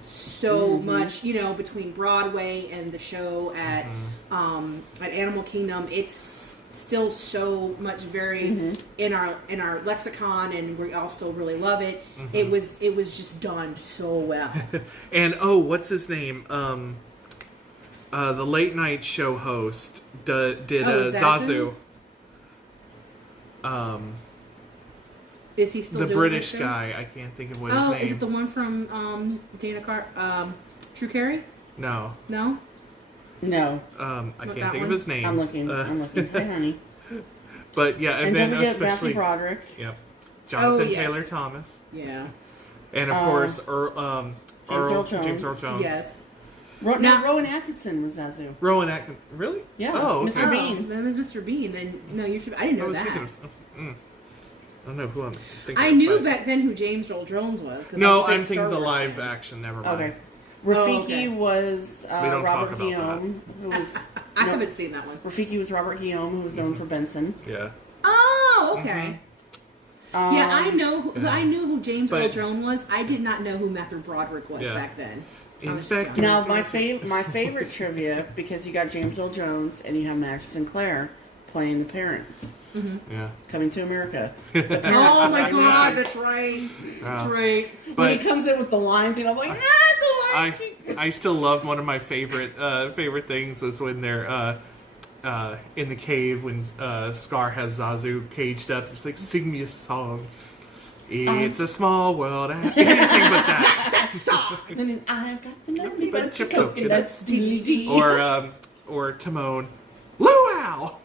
so much, between Broadway and the show at Animal Kingdom. It's still so much very in our lexicon, and we all still really love it. It was just done so well. And what's his name? The late night show host did Zazu? Zazu. Is he still The doing British this show? guy. I can't think of what his Oh, name. is it the one from Dana Drew Carey? No. No? No, I Not can't that think of one? his name. I'm looking. Hey, honey. But yeah, And then don't forget Matthew especially Broderick. yep, Jonathan yes. Taylor Thomas, Yeah. and of course James Earl Jones. James Earl Jones. Yes. No, Rowan Atkinson was Zazu. Rowan Atkinson. Really? Yeah, Oh, okay. Mr. Bean. That was Mr. Bean. Then no, you should. I didn't I know was that. thinking of. I don't know who I'm thinking. I of, knew but- back then who James Earl Jones was. 'cause I No, was a big I'm thinking Star the Wars live fan. action. Never mind. Okay. Rafiki okay. was We don't Robert talk about Guillaume, who was. I no, haven't seen that one. Rafiki was Robert Guillaume, who was known for Benson. Yeah. Oh, okay. Yeah, I know. Yeah. I knew who James Earl But- Jones was. I did not know who Matthew Broderick was Yeah. back then. I was Inspector- young. Now, my favorite trivia, because you got James Earl Jones and you have Max Sinclair playing the parents. Yeah. Coming to America. Oh my God, that's right. That's right. When But he comes in with the lion thing, I'm like, the lion king. I still love one of my favorite things is when they're in the cave when Scar has Zazu caged up. It's like, sing me a song. It's a small world. Anything but that. And then I've got the lovely Bunch bunch of of coconuts. Dee. Or Timon. Luau.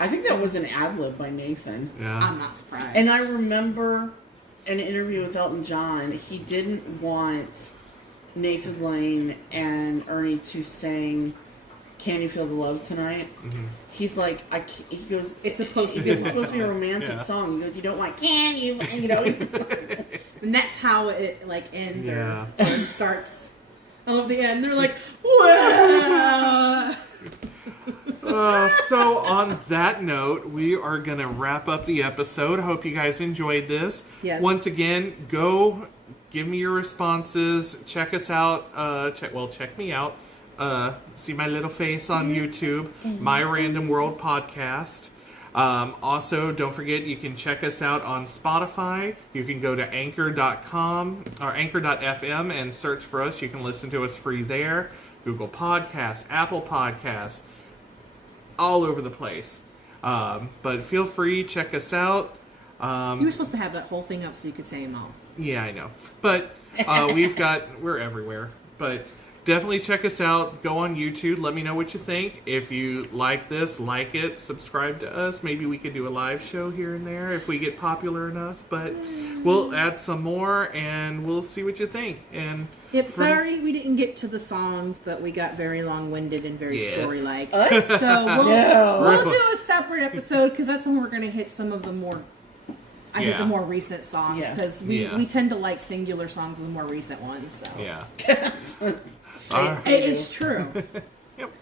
I think that was an ad lib by Nathan. Yeah. I'm not surprised. And I remember an interview with Elton John. He didn't want Nathan Lane and Ernie to sing "Can You Feel the Love Tonight." He's like, he goes, It's supposed to he be. goes, it's supposed to be a romantic Yeah. song. He goes, you don't want "Can You," And that's how it ends Yeah. or starts. At the end, they're like, "Wah!" So on that note, we are gonna wrap up the episode. Hope you guys enjoyed this. Yes. Once again, go give me your responses. Check us out. Check me out. See my little face on YouTube. My Random World Podcast. Also, don't forget you can check us out on Spotify. You can go to anchor.com or anchor.fm and search for us. You can listen to us free there. Google Podcasts, Apple Podcasts, all over the place. But feel free, check us out. You were supposed to have that whole thing up so you could say them all. Yeah, I know. But we're everywhere. But definitely check us out. Go on YouTube. Let me know what you think. If you like this, like it, subscribe to us. Maybe we could do a live show here and there if we get popular enough. But we'll add some more and we'll see what you think. And Yep, sorry we didn't get to the songs, but we got very long-winded and very Yes. story-like. Us? So No. we'll do a separate episode because that's when we're going to hit some of the more, I think, Yeah. the more recent songs Yeah. because Yeah. we tend to like singular songs with more recent ones. So yeah. All right. it is true. Yep.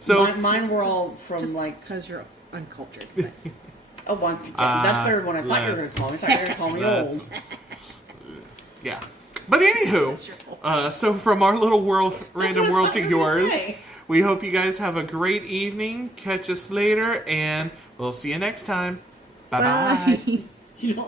So Mine were all from Just like, because you're uncultured. But. oh, one. That's better than what I thought you were going to call me. I thought you were going to call me That's- old. yeah. But anywho, so from our little world, random world to yours, we hope you guys have a great evening. Catch us later, and we'll see you next time. Bye bye. Bye. You don't